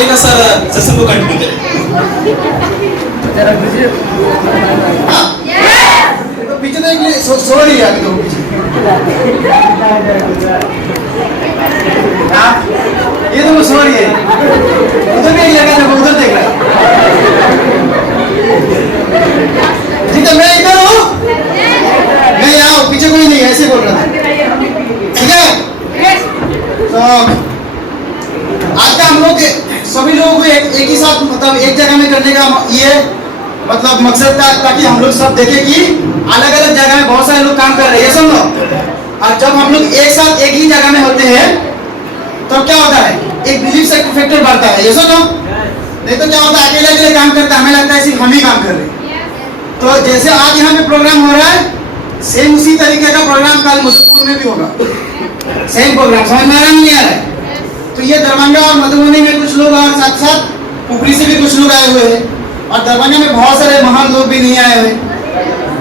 आगे का sir session को कंटिन्यू करें। हाँ? तो पीछे तो एक सो रही है अभी तो पीछे। हाँ? ये तो सो रही है, उधर भी लगा था, उधर देख रहा है। जी तो मैं इधर हूँ, मैं यहाँ हूँ, पीछे कोई नहीं, ऐसे बोल रहा था। ठीक है? तो आज का हम लोग सभी लोगों को एक ही साथ मतलब एक जगह में करने का ये मतलब मकसद था, ताकि हम लोग सब देखें कि अलग अलग जगह में बहुत सारे लोग काम कर रहे हैं, समझो। और जब हम लोग एक साथ एक ही जगह में होते हैं तो क्या होता है, एक बिलीफ फैक्टर बढ़ता है, ये सुनो। नहीं तो क्या होता है, अकेले अकेले काम करता है, हमें लगता है सिर्फ हम ही काम कर रहे हैं। तो जैसे आज यहाँ पे प्रोग्राम हो रहा है, सेम उसी तरीके का प्रोग्राम कल मुजफ्फरपुर में भी होगा, सेम प्रोग्राम। समझ में आ रहा नहीं आ रहा है? तो ये दरभंगा और मधुबनी में कुछ लोग और साथ साथ पुपरी से भी कुछ लोग आए हुए हैं, और दरभंगा में बहुत सारे महान लोग भी नहीं आए हुए,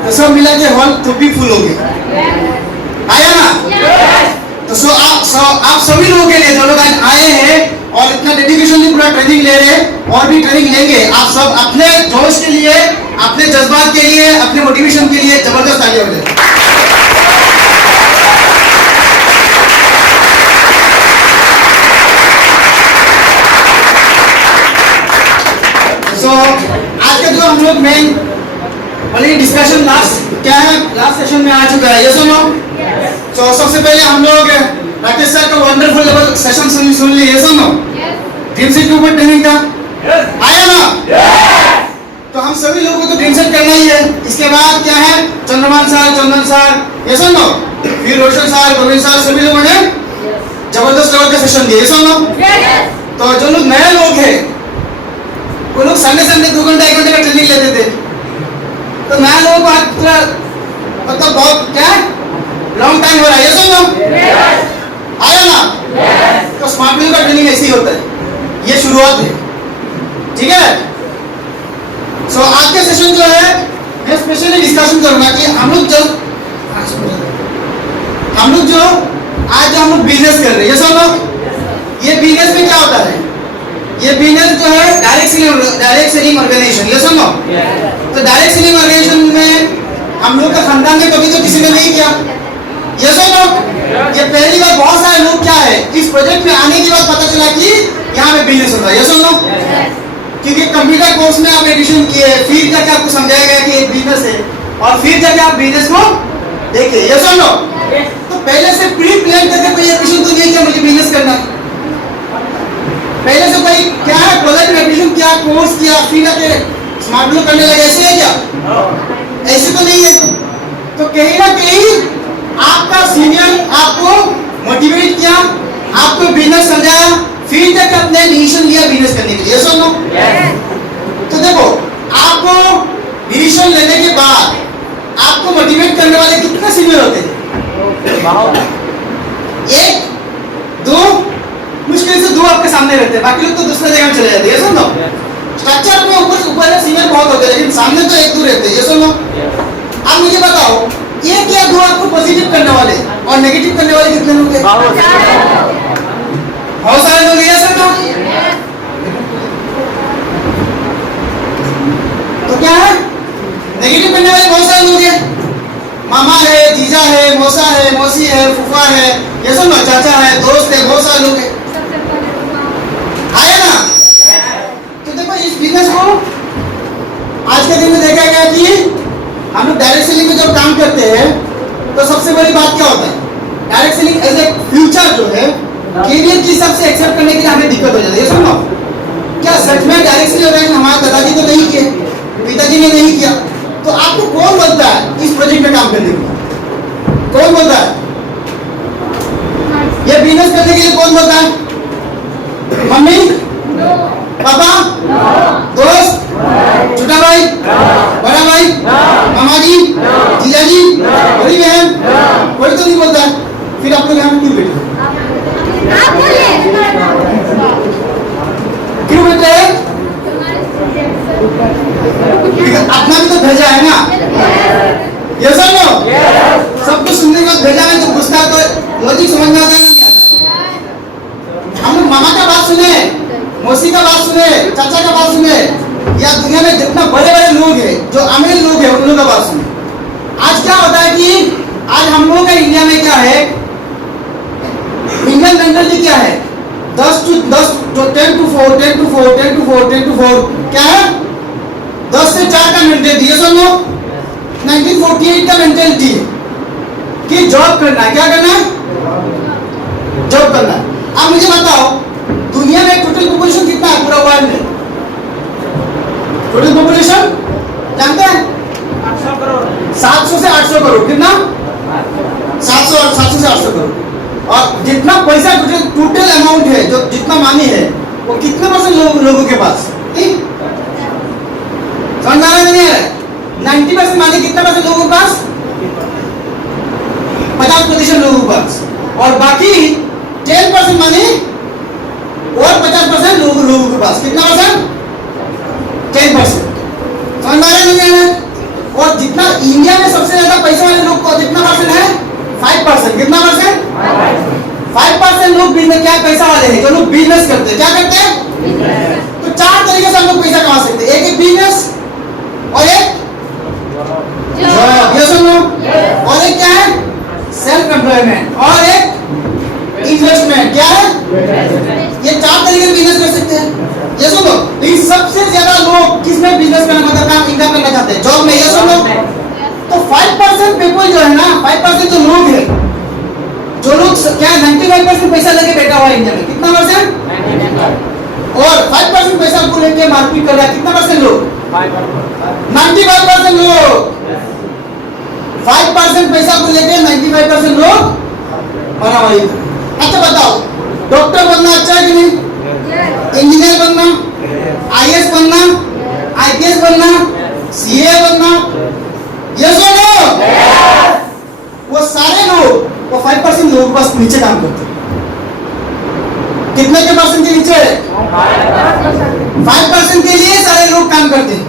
तो सब मिला के हॉल तो भी फुल हो गया, आया ना? तो आप सभी लोगों के लिए जो लोग आज आए हैं और इतना डेडिकेशनली पूरा ट्रेनिंग ले रहे हैं और भी ट्रेनिंग लेंगे, आप सब अपने जोश के लिए, अपने जज्बात के लिए, अपने मोटिवेशन के लिए जबरदस्त आगे बढ़े। तो आज का जो हम लोग मेन वाली डिस्कशन लास्ट क्या है, लास्ट सेशन में आ चुका है, ये सुनो। तो सबसे पहले हम लोग राकेश सर का वंडरफुल लेवल सेशन सुन लिए, ये सुनो। ड्रीम सेट के ऊपर ट्रेनिंग था, आया ना? तो हम सभी लोगों को तो ड्रीम सेट करना ही है। इसके बाद क्या है, चंद्रमान सर, चंदन सर, ये सुनो, फिर रोशन सर, गोविंद सर, सभी लोगों ने जबरदस्त लेवल का सेशन दिया, ये सुनो। तो जो लोग नए लोग हैं वो लोग संडे 2 घंटे 1 घंटे का ट्रेनिंग लेते थे, तो नए लोगों को आज पूरा मतलब बहुत क्या लॉन्ग टाइम हो रहा है, ये सुनो। आया ना? तो स्मार्ट मील का ट्रेनिंग ऐसे ही होता है, ये शुरुआत है, ठीक है? सो आज का सेशन जो है मैं स्पेशली डिस्कशन करूंगा कि हम लोग जो आज जो हम लोग बिजनेस कर रहे हैं, ये सुनो। ये बिजनेस में क्या होता है, ये बिजनेस जो है डायरेक्ट सेलिंग ऑर्गेनाइजेशन, ये सुनो। तो डायरेक्ट सेलिंग ऑर्गेनाइजेशन में हम लोग का खानदान में कभी तो किसी ने नहीं किया, ये सुनो। ये पहली बार बहुत सारे लोग क्या है, इस प्रोजेक्ट में आने के बाद पता चला कि यहाँ पे बिजनेस होता है, ये सुनो। क्योंकि कंप्यूटर कोर्स में आप एडिशन किए, फिर जाके आपको समझाया गया कि एक बिजनेस है, और फिर जाके आप बिजनेस को देखिए, ये सुनो। तो पहले से प्री प्लान करके कोई एडिशन तो नहीं किया मुझे बिजनेस करना है, पहले से कोई क्या है प्रोजेक्ट में एडिशन किया, कोर्स किया, फिर जाके स्मार्ट मील करने लगे, ऐसे है क्या? ऐसे तो नहीं है। तो कहीं ना कहीं आपका सीनियर आपको मोटिवेट किया, आपको बिजनेस समझाया, फिर जाके अपने डिसीजन लिया बिजनेस करने के लिए, सुनो। तो देखो, आपको डिसीजन लेने के बाद आपको मोटिवेट करने वाले कितने सीनियर होते हैं? 1 2, मुश्किल से 2 आपके सामने रहते हैं, बाकी लोग तो दूसरे जगह चले जाते हैं, ये सुनो। स्ट्रक्चर में ऊपर सीनियर बहुत होते हैं, लेकिन सामने तो 1 2 रहते हैं, ये सुनो। अब मुझे बताओ, 1 या 2 आपको पॉजिटिव करने वाले और नेगेटिव करने वाले कितने लोग हैं? बहुत सारे लोग हैं, सर। तो क्या है, नेगेटिव करने वाले बहुत सारे लोग हैं, मामा है, जीजा है, मौसा है, मौसी है, फूफा है, ये सब चाचा है, दोस्त है, बहुत सारे लोग हैं, आया ना? तो देखो, इस बिजनेस को आज के दिन में देखा गया कि हम लोग डायरेक्ट सेलिंग में जब काम करते हैं तो सबसे बड़ी बात क्या होता है, direct selling as a future जो है कैरियर की सबसे एक्सेप्ट करने के लिए हमें दिक्कत हो जाती है, सुनो। क्या सच में डायरेक्ट सेलिंग हमारे दादाजी तो नहीं किए, पिताजी ने नहीं किया, तो आपको कौन बोलता है इस प्रोजेक्ट में काम करने के लिए? कौन बोलता है? ये बिजनेस करने के लिए कौन बोलता है? मम्मी, पापा, दोस्त, छोटा भाई, बड़ा भाई, मामा जी, जीजा जी, बड़ी बहन, कोई तो नहीं बोलता है। फिर आप लोग यहाँ क्यों बैठे? क्यों बैठे हैं? अपना भी तो भेजा है ना, ये सब लोग सब कुछ सुनने के बाद भेजा है तो गुस्सा तो लॉजिक समझ में आता है, नहीं आता? हम लोग मामा का बात सुने, मौसी का बात या दुनिया में जितना बड़े बड़े लोग हैं, जो अमीर लोग हैं, उन लोगों का बात सुने। आज क्या होता है कि आज हम लोगों का इंडिया में क्या है, इंडियन मेंटालिटी क्या है, 10 to 10 to 10 to 4 10 to 4 10 to 4 10 to 4 क्या है, 10 से 4 का मेंटालिटी है। सुनो 1948 का मेंटालिटी है कि जॉब करना है। क्या करना है? जॉब करना है। अब मुझे बताओ दुनिया में टोटल पॉपुलेशन कितना है पूरा वर्ल्ड में? टोटल पॉपुलेशन जानते हैं? 700 से 800 करोड़। कितना? 700 से 800 करोड़। और जितना पैसा टोटल अमाउंट है, जो जितना मानी है, वो कितने परसेंट लोगों के पास? ठीक, समझ आ रहा है नहीं आ रहा है? 90% मानी कितने परसेंट लोगों के पास? 50% लोगों के पास। और बाकी 10% मानी और 50% लोगों के पास। कितना परसेंट? 10%। समझ आ रहा है नहीं आ रहा है? और जितना इंडिया में सबसे ज्यादा पैसे वाले लोग को कितना परसेंट है? 5%। कितना परसेंट? 5% लोग बिजनेस, क्या पैसा वाले हैं, जो लोग बिजनेस करते हैं। क्या करते हैं? तो 4 तरीके से हम लोग पैसा कमा सकते हैं। एक बिजनेस, और एक जॉब, ये सुनो, और एक क्या है, सेल्फ एम्प्लॉयमेंट, और एक इन्वेस्टमेंट। क्या है? ये 4 तरीके से बिजनेस कर सकते हैं। ये सुनो, लेकिन सबसे ज्यादा लोग किसमें बिजनेस करना, मतलब काम इनकम करना चाहते हैं? जॉब में। ये सुनो, तो 5% पीपल जो है ना, 5% जो लोग हैं, जो लोग क्या 95% पैसा लेके बैठा हुआ है इंडिया में। कितना परसेंट? और 5% पैसा को लेके मारपीट कर रहा है। कितना परसेंट लोग? 95% लोग। 5% पैसा को लेके 95% लोग मारामारी। अच्छा बताओ, डॉक्टर बनना अच्छा है कि नहीं? इंजीनियर बनना, IAS बनना, IPS बनना, CA बनना, ये सुनो, वो सारे लोग, वो 5% लोगों के पास नीचे काम करते हैं। कितने के परसेंट के नीचे? 5% के लिए सारे लोग काम करते हैं।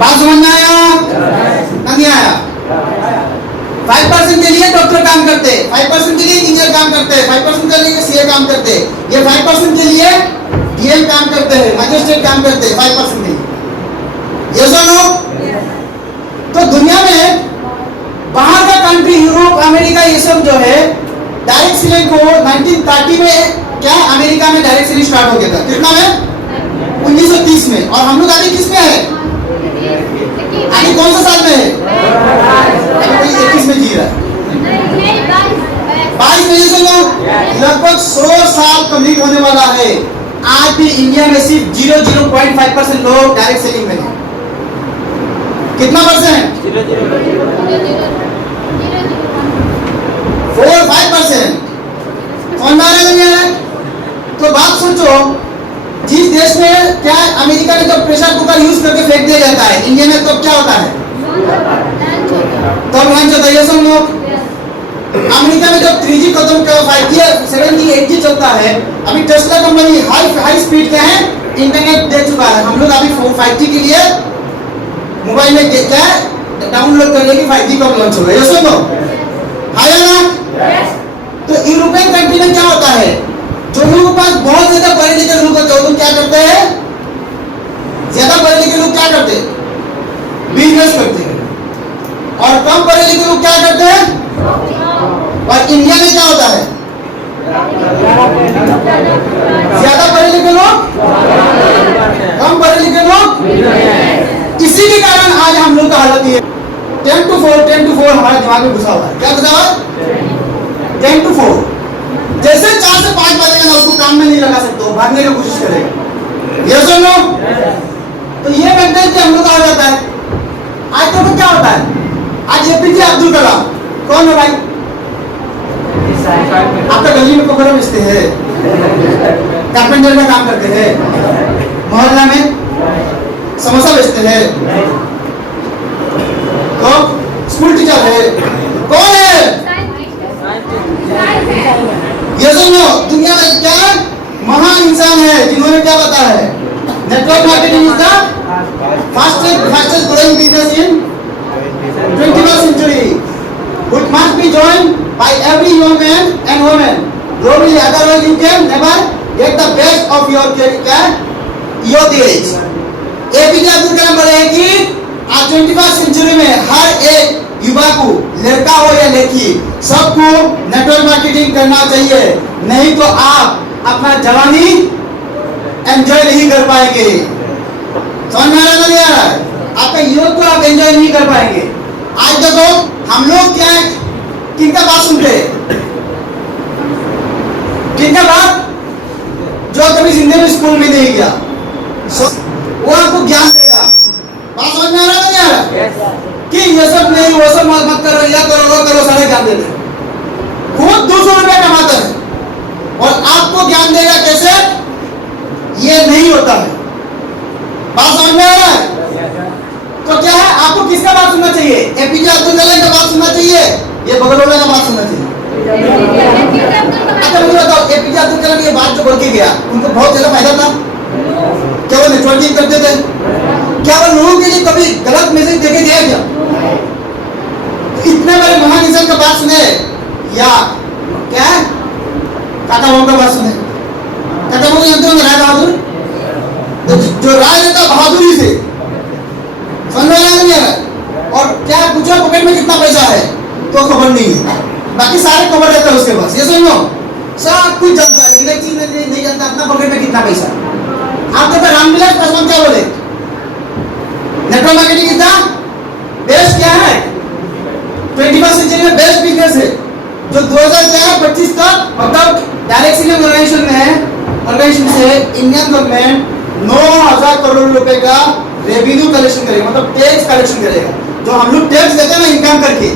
बात समझ में आया? नहीं आया? 5% के लिए डॉक्टर काम करते हैं, 5% के लिए इंजीनियर काम करते हैं, 5% के लिए CA काम करते हैं, ये 5% के लिए DM काम करते हैं, मजिस्ट्रेट काम करते हैं, 5% के लिए। ये सुनो, तो दुनिया में बाहर का कंट्री, यूरोप, अमेरिका, ये सब जो है, डायरेक्ट सेलिंग को 1930 में क्या अमेरिका में डायरेक्ट सेलिंग स्टार्ट हो गया था। कितना में? 1930 में। और हम लोग अभी किस में है? अभी कौन सा साल में है? अभी 21 में जी रहा है। 22 में। सुनो, लगभग 100 साल कंप्लीट होने वाला है। आज भी इंडिया में सिर्फ 0.5% लोग डायरेक्ट सेलिंग में हैं। कितना परसेंट? 4-5%। कौन आ रहा है? तो बात सोचो, जिस देश में क्या अमेरिका में जब प्रेशर कुकर यूज करके फेंक दिया जाता है, इंडिया में तो क्या होता है? तब लंच होता है। ये सब लोग अमेरिका में जब 3G खत्म कर 5G 7G 8G चलता है, अभी टेस्ला कंपनी हाई स्पीड का है इंटरनेट दे चुका है। हम लोग अभी 5G के लिए मोबाइल में क्या डाउनलोड करने की 5G कब लॉन्च होगा। ये सुनो, है ना? तो यूरोपियन कंट्री में क्या होता है, जो लोगों के पास बहुत ज्यादा पढ़े लिखे लोग होते हैं, वो क्या करते हैं? ज्यादा पढ़े लिखे लोग क्या करते हैं? बिजनेस करते हैं। और कम पढ़े लिखे लोग क्या करते हैं? और इंडिया में क्या होता है? ज्यादा पढ़े लिखे लोग, कम पढ़े लिखे लोग। इसी के कारण आज हम लोग का हालत ये 10 to 4 हमारे दिमाग में घुसा हुआ है। क्या घुसा हुआ है? 10 to 4। जैसे 4 से 5 बजेगा ना, उसको काम में नहीं लगा सकते हो, भागने की कोशिश करेगा। ये सुनो, तो ये मेंटालिटी हम लोग आ जाता है। आज तो क्या होता है? आज APJ अब्दुल कलाम कौन है भाई? आपका गली में कोबरा बेचते हैं, कारपेंटर में काम करते हैं, मोहल्ला में समोसा बेचते हैं, कौन स्कूल टीचर है, कौन है? ये सुनो, दुनिया में क्या महान इंसान है जिन्होंने क्या बताया है? Network marketing is the fastest growing business in 21st century, which must be joined by every young man and woman globally, otherwise you can never get the best of your age. APJ Abdul Kalam बोले हैं कि आज 21st century में हर एक युवा को, लड़का हो या लड़की, सबको नेटवर्क मार्केटिंग करना चाहिए, नहीं तो आप अपना जवानी एंजॉय नहीं कर पाएंगे। समझ में आ रहा नहीं आ रहा है? आपका यूथ को आप एंजॉय नहीं कर पाएंगे। आज देखो हम लोग क्या है, किनका बात सुनते हैं? किनका बात? जो कभी जिंदगी में स्कूल में नहीं गया, वो आपको ज्ञान देगा। बात समझ में आ रहा नहीं आ रहा? कि ये सब नहीं, वो सब मत करो, या करो वो करो, सारे ज्ञान देते हैं। खुद 200 रुपया कमाता है और आपको ज्ञान देगा कैसे? ये नहीं होता है। बात समझ में आ रहा है? तो क्या है, आपको किसका बात सुनना चाहिए? एपीजे अब्दुल कलाम का बात सुनना चाहिए, ये बगल वाले का बात सुनना चाहिए? अच्छा मुझे बताओ, एपीजे अब्दुल कलाम ये बात जो बोल के गया, उनको बहुत ज्यादा फायदा था? क्या वो नेटवर्किंग करते थे? क्या वो लोगों के लिए कभी गलत मैसेज देके दिया क्या? इतने बड़े महान इंसान का बात सुने या क्या है काका बाबू का बात सुने? काका बाबू जानते हो राय बहादुर? तो जो राय देता बहादुरी से, समझ में नहीं आ रहा? और क्या पूछो पॉकेट में कितना पैसा है तो खबर नहीं है, बाकी सारे खबर रहता है उसके पास। ये सुनो, सब कुछ जानता है लेकिन एक चीज नहीं जानता, अपना पॉकेट में कितना पैसा। आप देखो रामविलास पासवान क्या बोले? Network marketing is the best क्या है, 21st सेंचुरी में बेस्ट बिजनेस है, जो 2025 तक मतलब डायरेक्ट सेलिंग ऑर्गेनाइजेशन से इंडियन गवर्नमेंट 9,000 करोड़ रुपए का रेवेन्यू कलेक्शन करेगा, मतलब टैक्स कलेक्शन करेगा। जो हम लोग टैक्स देते हैं ना इनकम करके,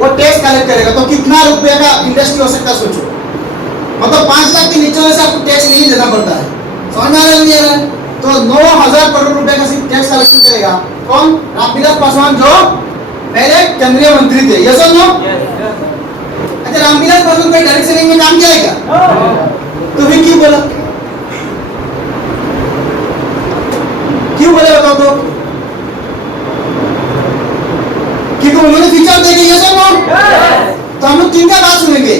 वो टैक्स कलेक्ट करेगा। तो कितना रुपए का इंडस्ट्री हो सकता है सोचो, मतलब 5 लाख के नीचे से आपको टैक्स नहीं देना पड़ता है। समझ में आ रहा है? तो 9,000 करोड़ रुपए का सिर्फ टैक्स कलेक्शन करेगा कौन? रामविलास पासवान, जो पहले केंद्रीय मंत्री थे। यस और नो? अच्छा, रामविलास पासवान कोई डायरेक्ट सेलिंग में काम किया है क्या? तो फिर क्यों बोला? क्यों बोले बताओ तो? क्योंकि उन्होंने फीचर देखे। यस और नो? तो हम लोग किनका बात सुनेंगे?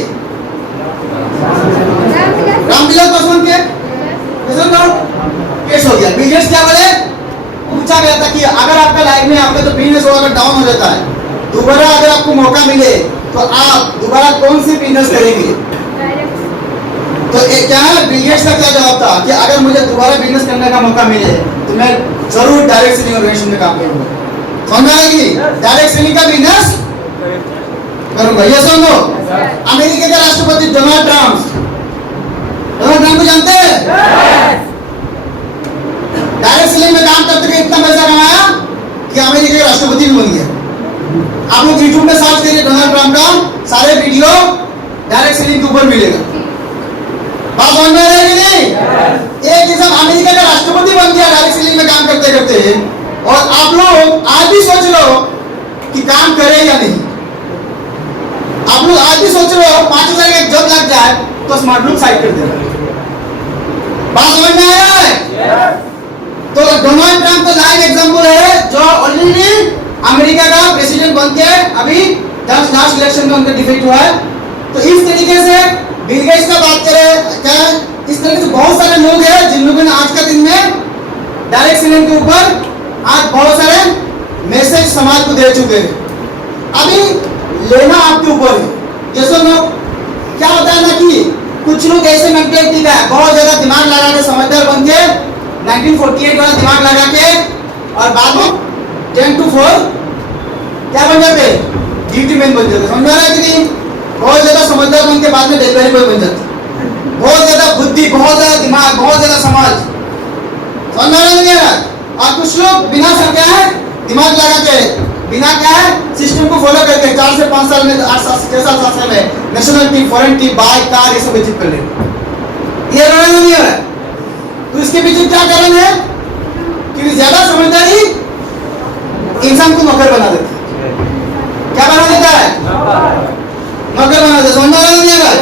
रामविलास पासवान के। यस और नो? केस हो गया। बिल गेट्स क्या बोले? पूछा गया था कि अगर आपका लाइफ में आपका जो बिजनेस हो अगर डाउन हो जाता है, दोबारा अगर आपको मौका मिले तो आप दोबारा कौन सी बिजनेस करेंगे? तो क्या है, बिल गेट्स का क्या जवाब था कि अगर मुझे दोबारा बिजनेस करने का मौका मिले तो मैं जरूर डायरेक्ट सेलिंग ऑर्गेनाइजेशन में काम करूंगा। समझ आ रही? डायरेक्ट सेलिंग का बिजनेस करूंगा। ये सुनो, अमेरिका के राष्ट्रपति डोनाल्ड ट्रम्प को जानते हैं? डायरेक्ट सेलिंग में काम करते हुए इतना पैसा कमाया कि अमेरिका के राष्ट्रपति भी बन गया। आप लोग यूट्यूब में सर्च करिए डोनाल्ड ट्रम्प का, सारे वीडियो डायरेक्ट सेलिंग के ऊपर मिलेगा। बात समझ में आ रही है कि नहीं? एक इंसान अमेरिका का राष्ट्रपति बन गया डायरेक्ट सेलिंग में काम करते करते, और आप लोग आज भी सोच लो कि काम करे या नहीं। आप लोग आज भी सोच लो 5,000 का जॉब लग जाए तो स्मार्ट लुक साइड कर देना। बात समझ में आ रहा है? तो डोनाल्ड ट्रम्प तो लाइव एग्जांपल है, जो ऑलरेडी अमेरिका का प्रेसिडेंट बन के अभी लास्ट इलेक्शन में उनका डिफीट हुआ है। तो इस तरीके से बिल गेट्स का बात करें क्या, इस तरीके से बहुत सारे लोग हैं जिन लोगों ने आज का दिन में डायरेक्ट सेलिंग के ऊपर आज बहुत सारे मैसेज समाज को दे चुके हैं। अभी लेना आपके ऊपर है। ये सुनो, क्या होता है ना कि कुछ लोग ऐसे मेंटेलिटी का है, बहुत ज्यादा दिमाग लगा के समझदार बन के 1948 वाला दिमाग लगा के, और बाद में 10 to 4 क्या बन जाते? ड्यूटी मैन बन जाते। समझ रहा है कि नहीं? बहुत ज्यादा समझदार बन के बाद में डिलीवरी बॉय बन जाते। बहुत ज्यादा बुद्धि, बहुत ज्यादा दिमाग, बहुत ज्यादा समाज। समझ रहा नहीं है? और कुछ लोग बिना सर क्या है दिमाग लगा के, बिना क्या है सिस्टम को फॉलो करके 4 से 5 साल में, 8 साल 6 साल 7 साल में नेशनलिटी, फॉरेन की, बाइक, कार ये सब अचीव कर ले। ये रहना नहीं है। तो इसके पीछे क्या कारण है? क्योंकि ज्यादा समझदारी इंसान को नौकर बना देती है। क्या बना देता है? नौकर बना देता है। समझ नहीं आ रहा है?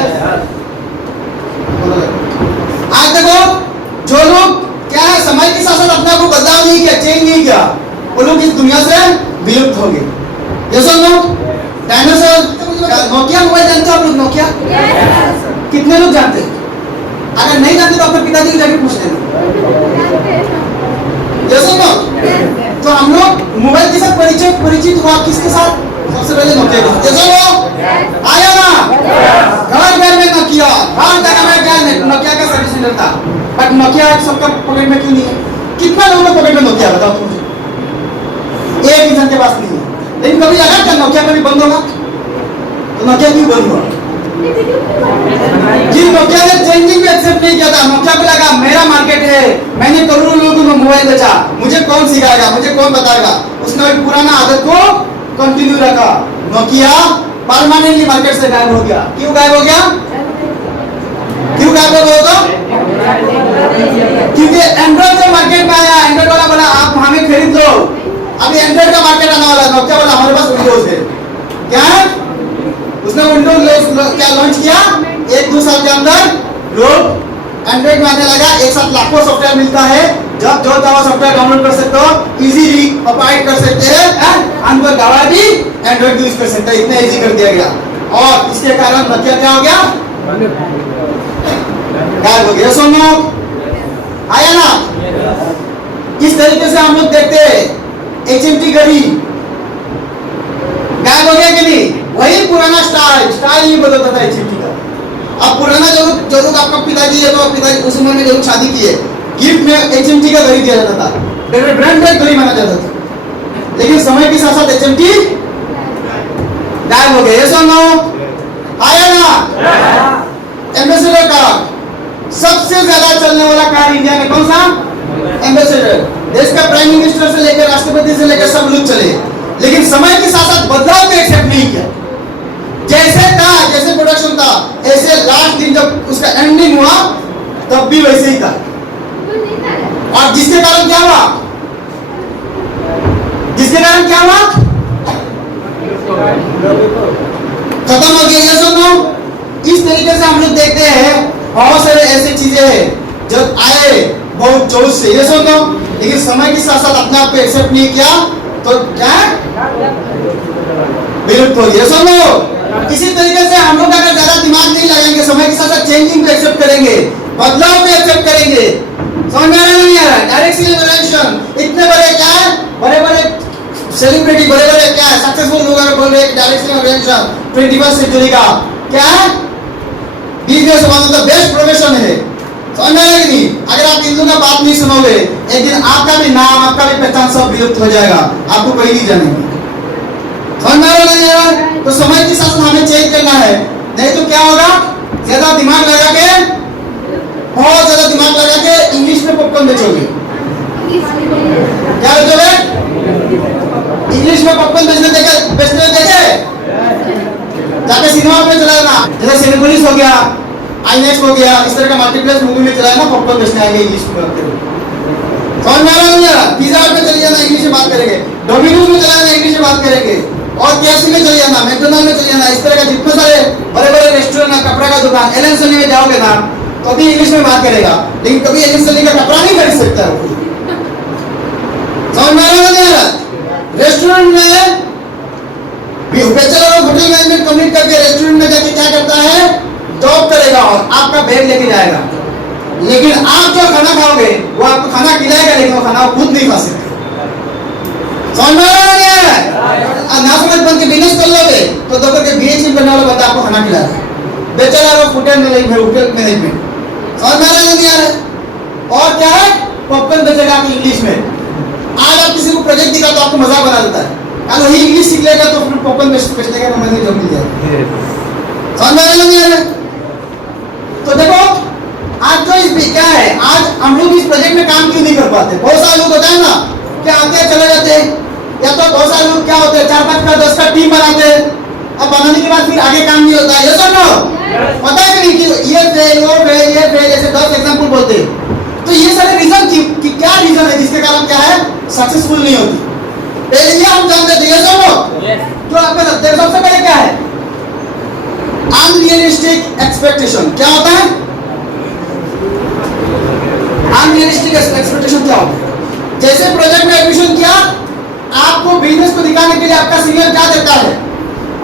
आज देखो, जो लोग क्या है समय के साथ साथ अपने को बदलाव नहीं किया, चेंज नहीं किया, वो लोग इस दुनिया से विलुप्त हो गए। जैसे लोग डायनासोर, नोकिया मोबाइल जानते हो आप लोग? नोकिया कितने लोग जानते हैं? अगर नहीं जानते तो अपने पिताजी को जाके पूछ लेना। जैसे परिचित हुआ किसके साथ? सबसे पहले नोकिया के साथ। जैसे वो आया ना, घर घर में नोकिया, हर जगह में क्या नोकिया का सर्विस सेंटर था। बट नोकिया सबका पॉकेट में क्यों नहीं है? कितना लोगों के पॉकेट में नोकिया बताओ तुम मुझे? एक इंसान के पास नहीं है। लेकिन कभी लगा क्या नोकिया कभी बंद होगा? तो नोकिया क्यों बंद हुआ? जिन नोकिया ने चेंजिंग में एक्सेप्ट नहीं किया था, नोकिया को लगा मेरा मार्केट है, मैंने करोड़ों लोगों को मोबाइल बेचा, मुझे कौन सिखाएगा, मुझे कौन बताएगा। उसने एक पुराना आदत को कंटिन्यू रखा। नोकिया परमानेंटली मार्केट से गायब हो गया। क्यों गायब हो गया? क्यों गायब हो गया? क्योंकि एंड्रॉइड जो मार्केट में आया, एंड्रॉइड वाला बोला आप हमें खरीद लो। अभी एंड्रॉइड का मार्केट आने वाला है, नोकिया वाला हमारे पास विंडोज है। क्या है? उसने विंडोज क्या लॉन्च किया? 1-2 साल के अंदर लोग एंड्रॉइड में आने लगा। एक साथ लाखों सॉफ्टवेयर मिलता है, जब जो चाहो सॉफ्टवेयर डाउनलोड कर सकते हो, इजीली ऑपरेट कर सकते हैं, अनवर गवा भी एंड्रॉइड यूज कर सकते हैं। इतना इजी कर दिया गया और इसके कारण नोकिया क्या हो गया? गायब हो गया। सुनो आया ना, इस तरीके से हम लोग देखते हैं HMT घड़ी गायब हो गया कि नहीं? वही पुराना स्टाइल ही बदलता था HMT का। अब पुराना जो लोग आपका पिताजी है, तो पिताजी उस उम्र में जो लोग शादी किए, गिफ्ट में HMT का घड़ी दिया जाता था, ब्रांडेड घड़ी माना जाता था। लेकिन समय के साथ साथ HMT गायब हो गया। ये सुनो आया ना, एम्बेसडर कार सबसे ज्यादा चलने वाला कार इंडिया में कौन सा? एम्बेसडर। देश का प्राइम मिनिस्टर से लेकर राष्ट्रपति से लेकर सब लोग चले, लेकिन समय के साथ साथ बदलाव को एक्सेप्ट नहीं किया। जैसे था, जैसे प्रोडक्शन था, ऐसे लास्ट दिन जब उसका एंडिंग हुआ तब भी वैसे ही था। और जिसके कारण क्या हुआ? जिसके कारण क्या हुआ? खत्म हो गया। ये सुनो, इस तरीके से हम लोग देखते हैं बहुत सारे ऐसे चीजें हैं जब आए बहुत जोश से, ये सुनो, लेकिन समय के साथ साथ अपने आप को एक्सेप्ट नहीं किया तो क्या विलुप्त हो गया। सुनो, इसी तरीके से हम लोग अगर ज्यादा दिमाग नहीं लगाएंगे, समय के साथ साथ चेंजिंग को एक्सेप्ट करेंगे, बदलाव को एक्सेप्ट करेंगे, समझ में आ रहा नहीं आ रहा? डायरेक्ट सिलेब्रेशन, इतने बड़े क्या है, बड़े बड़े सेलिब्रिटी, बड़े बड़े क्या है सक्सेसफुल लोग अगर बोल रहे हैं डायरेक्ट सिलेब्रेशन 21st सेंचुरी का क्या है, business one of the best profession है। समझ में आया कि नहीं? अगर आप इन लोगों का बात नहीं सुनोगे, एक दिन आपका भी नाम, आपका भी पहचान सब विलुप्त हो जाएगा, आपको कोई नहीं जानेगा। समझ में आ रहा है? तो समय के साथ हमें चेंज करना है, नहीं तो क्या होगा? ज्यादा दिमाग लगा के, बहुत ज्यादा दिमाग लगा के इंग्लिश में पॉपकॉर्न बेचोगे। क्या बेचोगे? इंग्लिश में पॉपकॉर्न बेचने देखे जाके सिनेमा में चला जाना, जैसे सिनेपोलिस हो गया, आईनेक्स हो गया, इस तरह का मल्टीप्लेक्स मूवी में चला जाना, पॉपकॉर्न बेचने आएंगे इंग्लिश में। समझ में आ रहा है? पिज्जा हट में चले जाना, इंग्लिश में बात करेंगे, डोमिनोज में चला जाना, इंग्लिश में बात करेंगे, और KFC में चले जाना, मैकडॉनल्ड में चले जाना, इस तरह का जितने सारे बड़े बड़े रेस्टोरेंट, कपड़ा का दुकान, एलन सोनी में जाओगे ना तो भी इंग्लिश में बात करेगा, लेकिन कभी एलन सोनी का कपड़ा नहीं खरीद सकता है। समझ में आ रहा है? रेस्टोरेंट में bachelor of hotel management complete करके रेस्टोरेंट में जाके क्या करता है? जॉब करेगा और आपका बैग लेके जाएगा, लेकिन आप जो खाना खाओगे वो आपको खाना खिलाएगा, लेकिन वो खाना खुद नहीं खा सकते। समझ में आ रहा है? ना समझ बन के बिजनेस कर लोगे तो दोपहर के BHM करने वाला बंदा आपको खाना खिलाएगा, बैचलर ऑफ होटल मैनेजमेंट। समझ में आ रहा है? और क्या है? पॉपकॉर्न बेचेगा आपको इंग्लिश में। आज आप किसी को प्रोजेक्ट दिखा तो आपको मजाक बना देता है, अगर वही इंग्लिश सीख लेगा तो फिर पॉपकॉर्न बेचने का मजा जब मिल जाएगा। समझ में आ रहा है? तो देखो आज जो इस क्या है, आज हम लोग इस प्रोजेक्ट में काम क्यों नहीं कर पाते? बहुत सारे लोग होता है ना, क्या आते हैं चले जाते हैं, या तो बहुत सारे लोग क्या होते हैं 4-5 का 10 का टीम बनाते हैं, अब बनाने के बाद फिर आगे काम नहीं होता है। ये सुनो, पता है कि नहीं कि ये फेल, वो फेल, ये फेल, ऐसे 10 एग्जांपल बोलते हैं। तो ये सारे रीजन कि क्या रीजन है जिसके कारण क्या है सक्सेसफुल नहीं होती? पहले ये हम जानते थे। ये सुनो, जो आपका लगता है सबसे पहले क्या है? Unrealistic expectation. क्या होता है अनरियलिस्टिक एक्सपेक्टेशन? क्या होता है? जैसे प्रोजेक्ट में एडमिशन किया, आपको बिजनेस को दिखाने के लिए आपका सीनियर क्या देता है?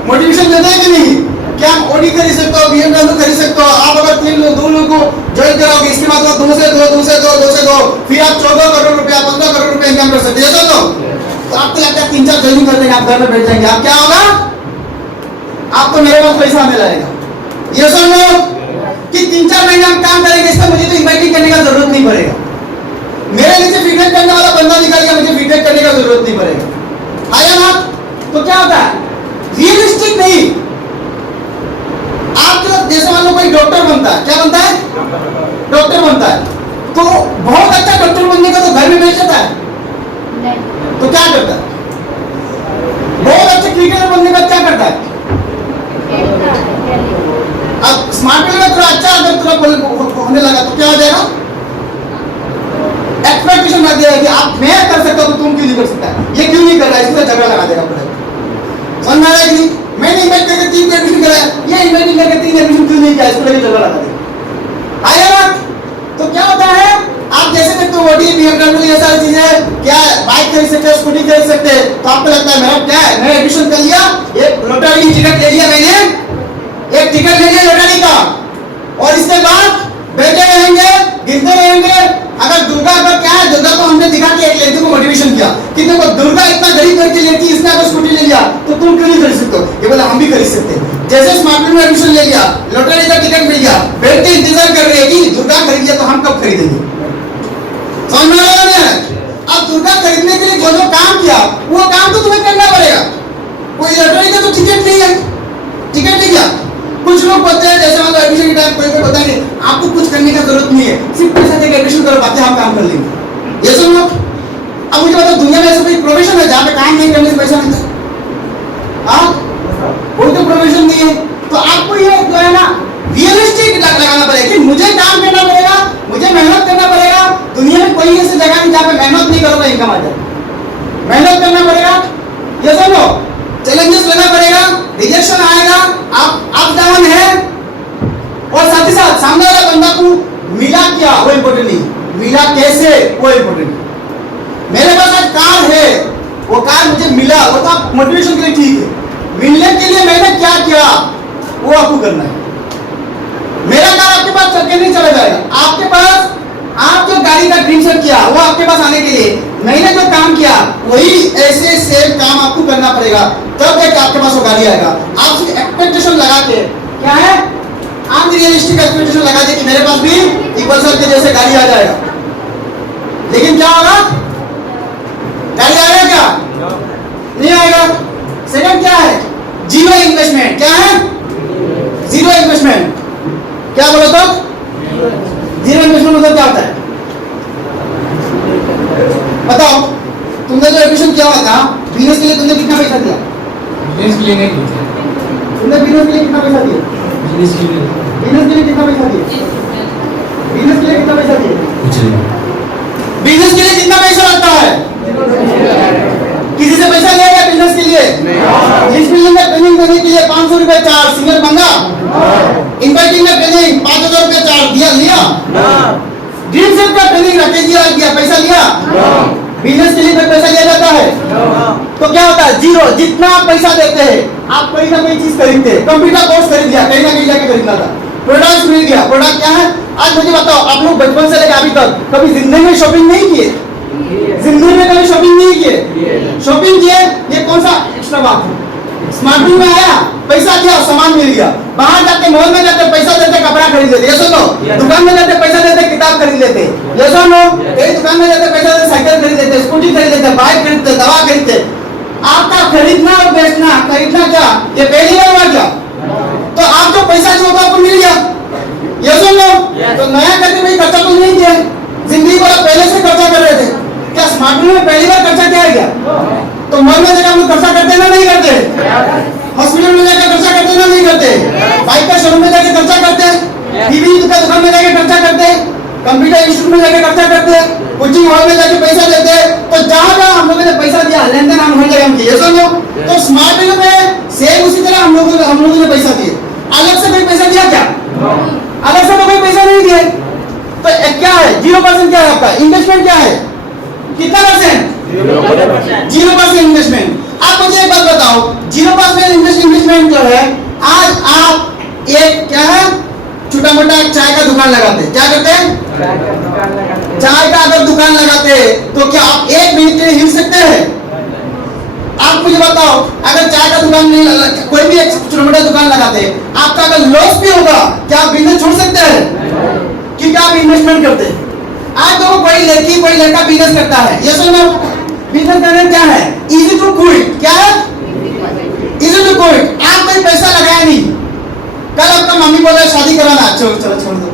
मोटिवेशन देता है कि नहीं? क्या हम ऑडी खरीद सकते हो, BMW खरीद सकते हो? आप अगर 2 लोगों को ज्वाइन कराओगे, इसके बाद 2 से 2, फिर आप 14 करोड़ रुपया, 15 करोड़ रुपया इनकम कर सकते हो। तो आपको लगता है 3-4 जल्दी कर देंगे, आप घर में बैठ जाएंगे, आप क्या होगा, आपको मेरे पास पैसा आने लगेगा। ये सुन लो कि 3-4 महीने हम काम करेंगे, इसमें मुझे तो इन्वाइटिंग करने का जरूरत नहीं पड़ेगा। मेरे नीचे फीडबैक करने वाला बंदा निकल गया, मुझे फीडबैक करने का जरूरत नहीं पड़ेगा। आया ना? तो क्या होता है, रियलिस्टिक नहीं। आप जो जैसे मान लो कोई डॉक्टर बनता है, क्या बनता है, डॉक्टर बनता है, तो बहुत अच्छा डॉक्टर बनने का तो घर में बैठ जाता है, तो क्या करता है, बहुत अच्छा क्रिकेटर बनने का क्या करता है, अब स्मार्ट प्लेयर में थोड़ा अच्छा अगर थोड़ा होने लगा तो क्या हो जाएगा, एक्सपेक्टेशन रख दिया कि आप मैं कर सकता हूं तो तुम क्यों नहीं कर सकता, ये क्यों नहीं कर रहा है, इसमें झगड़ा लगा देगा पड़ेगा। समझ आ रहा है कि नहीं, मैंने इन्वाइट करके 3 एडमिशन कराया, ये इन्वाइट करके 3 एडमिशन क्यों नहीं किया, इसको लेकर झगड़ा लगा देगा। आया ना? तो क्या होता है, आप जैसे देखते हो ऑडी BMW ये सारी चीजें, क्या बाइक खरीद सकते हैं, स्कूटी खरीद सकते हैं, तो आपको लगता है मेरा क्या है, मैं एडमिशन कर लिया, एक लॉटरी की टिकट ले लिया, मैंने एक टिकट ले लिया लॉटरी का, और इसके बाद बैठे रहेंगे, गिनते रहेंगे। अगर दुर्गा का क्या है, दुर्गा को हमने दिखा के एक लड़की को मोटिवेशन किया कि देखो दुर्गा इतना गरीब करके लड़की, इसने अगर स्कूटी ले लिया तो तुम क्यों नहीं खरीद सकते हो, ये बोला हम भी खरीद सकते हैं। जैसे स्मार्ट में एडमिशन ले लिया, लॉटरी का टिकट मिल गया, बैठ के इंतजार कर रहे हैं कि दुर्गा खरीद लिया तो हम कब खरीदेंगे। समझ में आ रहा है? अब दुर्गा खरीदने के लिए जो जो काम किया वो काम तो तुम्हें करना पड़ेगा। कोई लॉटरी का तो टिकट नहीं है, टिकट नहीं किया। कुछ लोग बोलते हैं जैसे मतलब एडमिशन के टाइम कोई बताएंगे आपको कुछ करने की जरूरत नहीं है, सिर्फ पैसा देकर एडमिशन करो, बाकी हम काम कर लेंगे। ये सुन लो, अब मुझे बताओ दुनिया में ऐसा कोई प्रोफेशन है जहाँ पे काम नहीं करने से पैसा मिलता है? कोई तो प्रोफेशन नहीं है। तो आपको ये जो है ना रियलिस्टिक लगाना पड़ेगा कि मुझे काम करना पड़ेगा, मुझे मेहनत करना पड़ेगा। दुनिया में कोई ऐसी जगह नहीं जहाँ पे मेहनत नहीं करोगे इनकम आ जाए, मेहनत करना पड़ेगा। ये सुनो, चैलेंजेस लेना पड़ेगा, रिजेक्शन आएगा, आप अप डाउन है, और साथ ही साथ सामने वाला बंदा को मिला क्या वो इम्पोर्टेंट नहीं, मिला कैसे वो इम्पोर्टेंट। मेरे पास आज कार है, वो कार मुझे मिला, वो तो मोटिवेशन के लिए ठीक है, मिलने के लिए मैंने क्या किया वो आपको करना है। मेरा कार आपके पास चल के नहीं चला जाएगा, आपके पास आप जो गाड़ी का ड्रीम सेट किया वो आपके पास आने के लिए मैंने जो काम किया वही ऐसे सेम काम आपको करना पड़ेगा, तब जाके आपके पास वो गाड़ी आएगा। आप सिर्फ एक्सपेक्टेशन लगा के क्या है, आप रियलिस्टिक एक्सपेक्टेशन लगा दे कि मेरे पास भी इक्वल के जैसे गाड़ी आ जाएगा, लेकिन क्या होगा, गाड़ी आएगा क्या, नहीं आएगा। सेकंड क्या है, जीरो इन्वेस्टमेंट। क्या है, जीरो इन्वेस्टमेंट। क्या बोलो तो, जीरो इन्वेस्टमेंट मतलब क्या होता है, बताओ। तुमने जो एडमिशन किया हुआ था बिजनेस के लिए, तुमने कितना पैसा दिया, बिजनेस के लिए नहीं पूछा, तुमने बिजनेस के लिए कितना पैसा दिया, बिजनेस के लिए कितना पैसा दिया, बिजनेस के लिए कितना पैसा दिया, कुछ नहीं। बिजनेस के लिए कितना पैसा लगता है, किसी से पैसा लिया क्या बिजनेस के लिए, इस बिल्डिंग में ट्रेनिंग देने के लिए 500 रुपए चार्ज, सिंगर मंगा, इन्वाइटिंग में ट्रेनिंग 5000 रुपए चार्ज दिया, लिया, ड्रीम सेट का ट्रेनिंग रखे दिया, पैसा लिया, बिजनेस के लिए कोई पैसा लिया जाता है, तो क्या होता है, जीरो। जितना आप पैसा देते हैं आप कोई ना कोई चीज खरीदते हैं, कंप्यूटर कोर्स खरीद लिया, कहीं ना कहीं जाके खरीदना था, प्रोडक्ट खरीद लिया, प्रोडक्ट क्या है। आज मुझे बताओ, आप लोग बचपन से लेकर अभी तक कभी जिंदगी में शॉपिंग नहीं किए, जिंदगी में कभी शॉपिंग नहीं किए, शॉपिंग किए, ये कौन सा एक्स्ट्रा बात है। स्मार्टफोन में आया, पैसा दिया, सामान मिल गया, बाहर जाके मॉल में जाके पैसा देते कपड़ा खरीद लेते, ये सुनो, दुकान में जाते पैसा देते किताब खरीद लेते, ये सुनो, कई दुकान में जाते पैसा देते साइकिल खरीद लेते, स्कूटी खरीद लेते, बाइक खरीदते, दवा खरीदते। आपका खरीदना और बेचना, खरीदना क्या, ये पहली बार हुआ क्या, तो आप जो पैसा जो होगा आपको मिल गया, ये सुनो, तो नया करके भाई खर्चा तो नहीं किया, जिंदगी भर पहले से खर्चा कर रहे थे, क्या स्मार्टफोन में पहली बार खर्चा किया गया, तो मॉल में जाकर हम लोग खर्चा करते ना नहीं करते, हॉस्पिटल में जाकर खर्चा करते ना नहीं करते, बाइक का शोरूम में जाकर खर्चा करते, टीवी का दुकान में जाकर खर्चा करते, कंप्यूटर इंस्टीट्यूट में जाकर खर्चा करते, कोचिंग हॉल में जाकर पैसा देते। तो जहां जहां हम लोगों ने पैसा दिया, लेन देन हम होंगे, हम किए सुनो, तो स्मार्ट में सेम उसी तरह हम लोगों ने पैसा दिए, अलग से कोई पैसा दिया क्या, अलग से तो कोई पैसा नहीं दिए। तो क्या है, 0% क्या है आपका इन्वेस्टमेंट, क्या है, कितना परसेंट, 0% इन्वेस्टमेंट। आप मुझे एक बात बताओ, 0% इन्वेस्टमेंट जो है, आज आप एक क्या है छोटा मोटा चाय का दुकान लगाते, क्या करते हैं, चाय का अगर दुकान लगाते तो क्या आप 1 मिनट के लिए हिल सकते हैं, आप मुझे बताओ, अगर चाय का दुकान नहीं कोई भी एक छोटा मोटा दुकान लगाते, आपका अगर लॉस भी होगा, क्या आप बिजनेस छोड़ सकते हैं? क्योंकि आप इन्वेस्टमेंट करते हैं। आज देखो कोई लड़की कोई लड़का बिजनेस करता है, ये सुनो, बिजनेस करना क्या है? Easy to quit. क्या है? Easy to quit. आप कोई पैसा लगाया नहीं, कल आपका मम्मी बोला शादी कराना, चलो चलो छोड़ दो।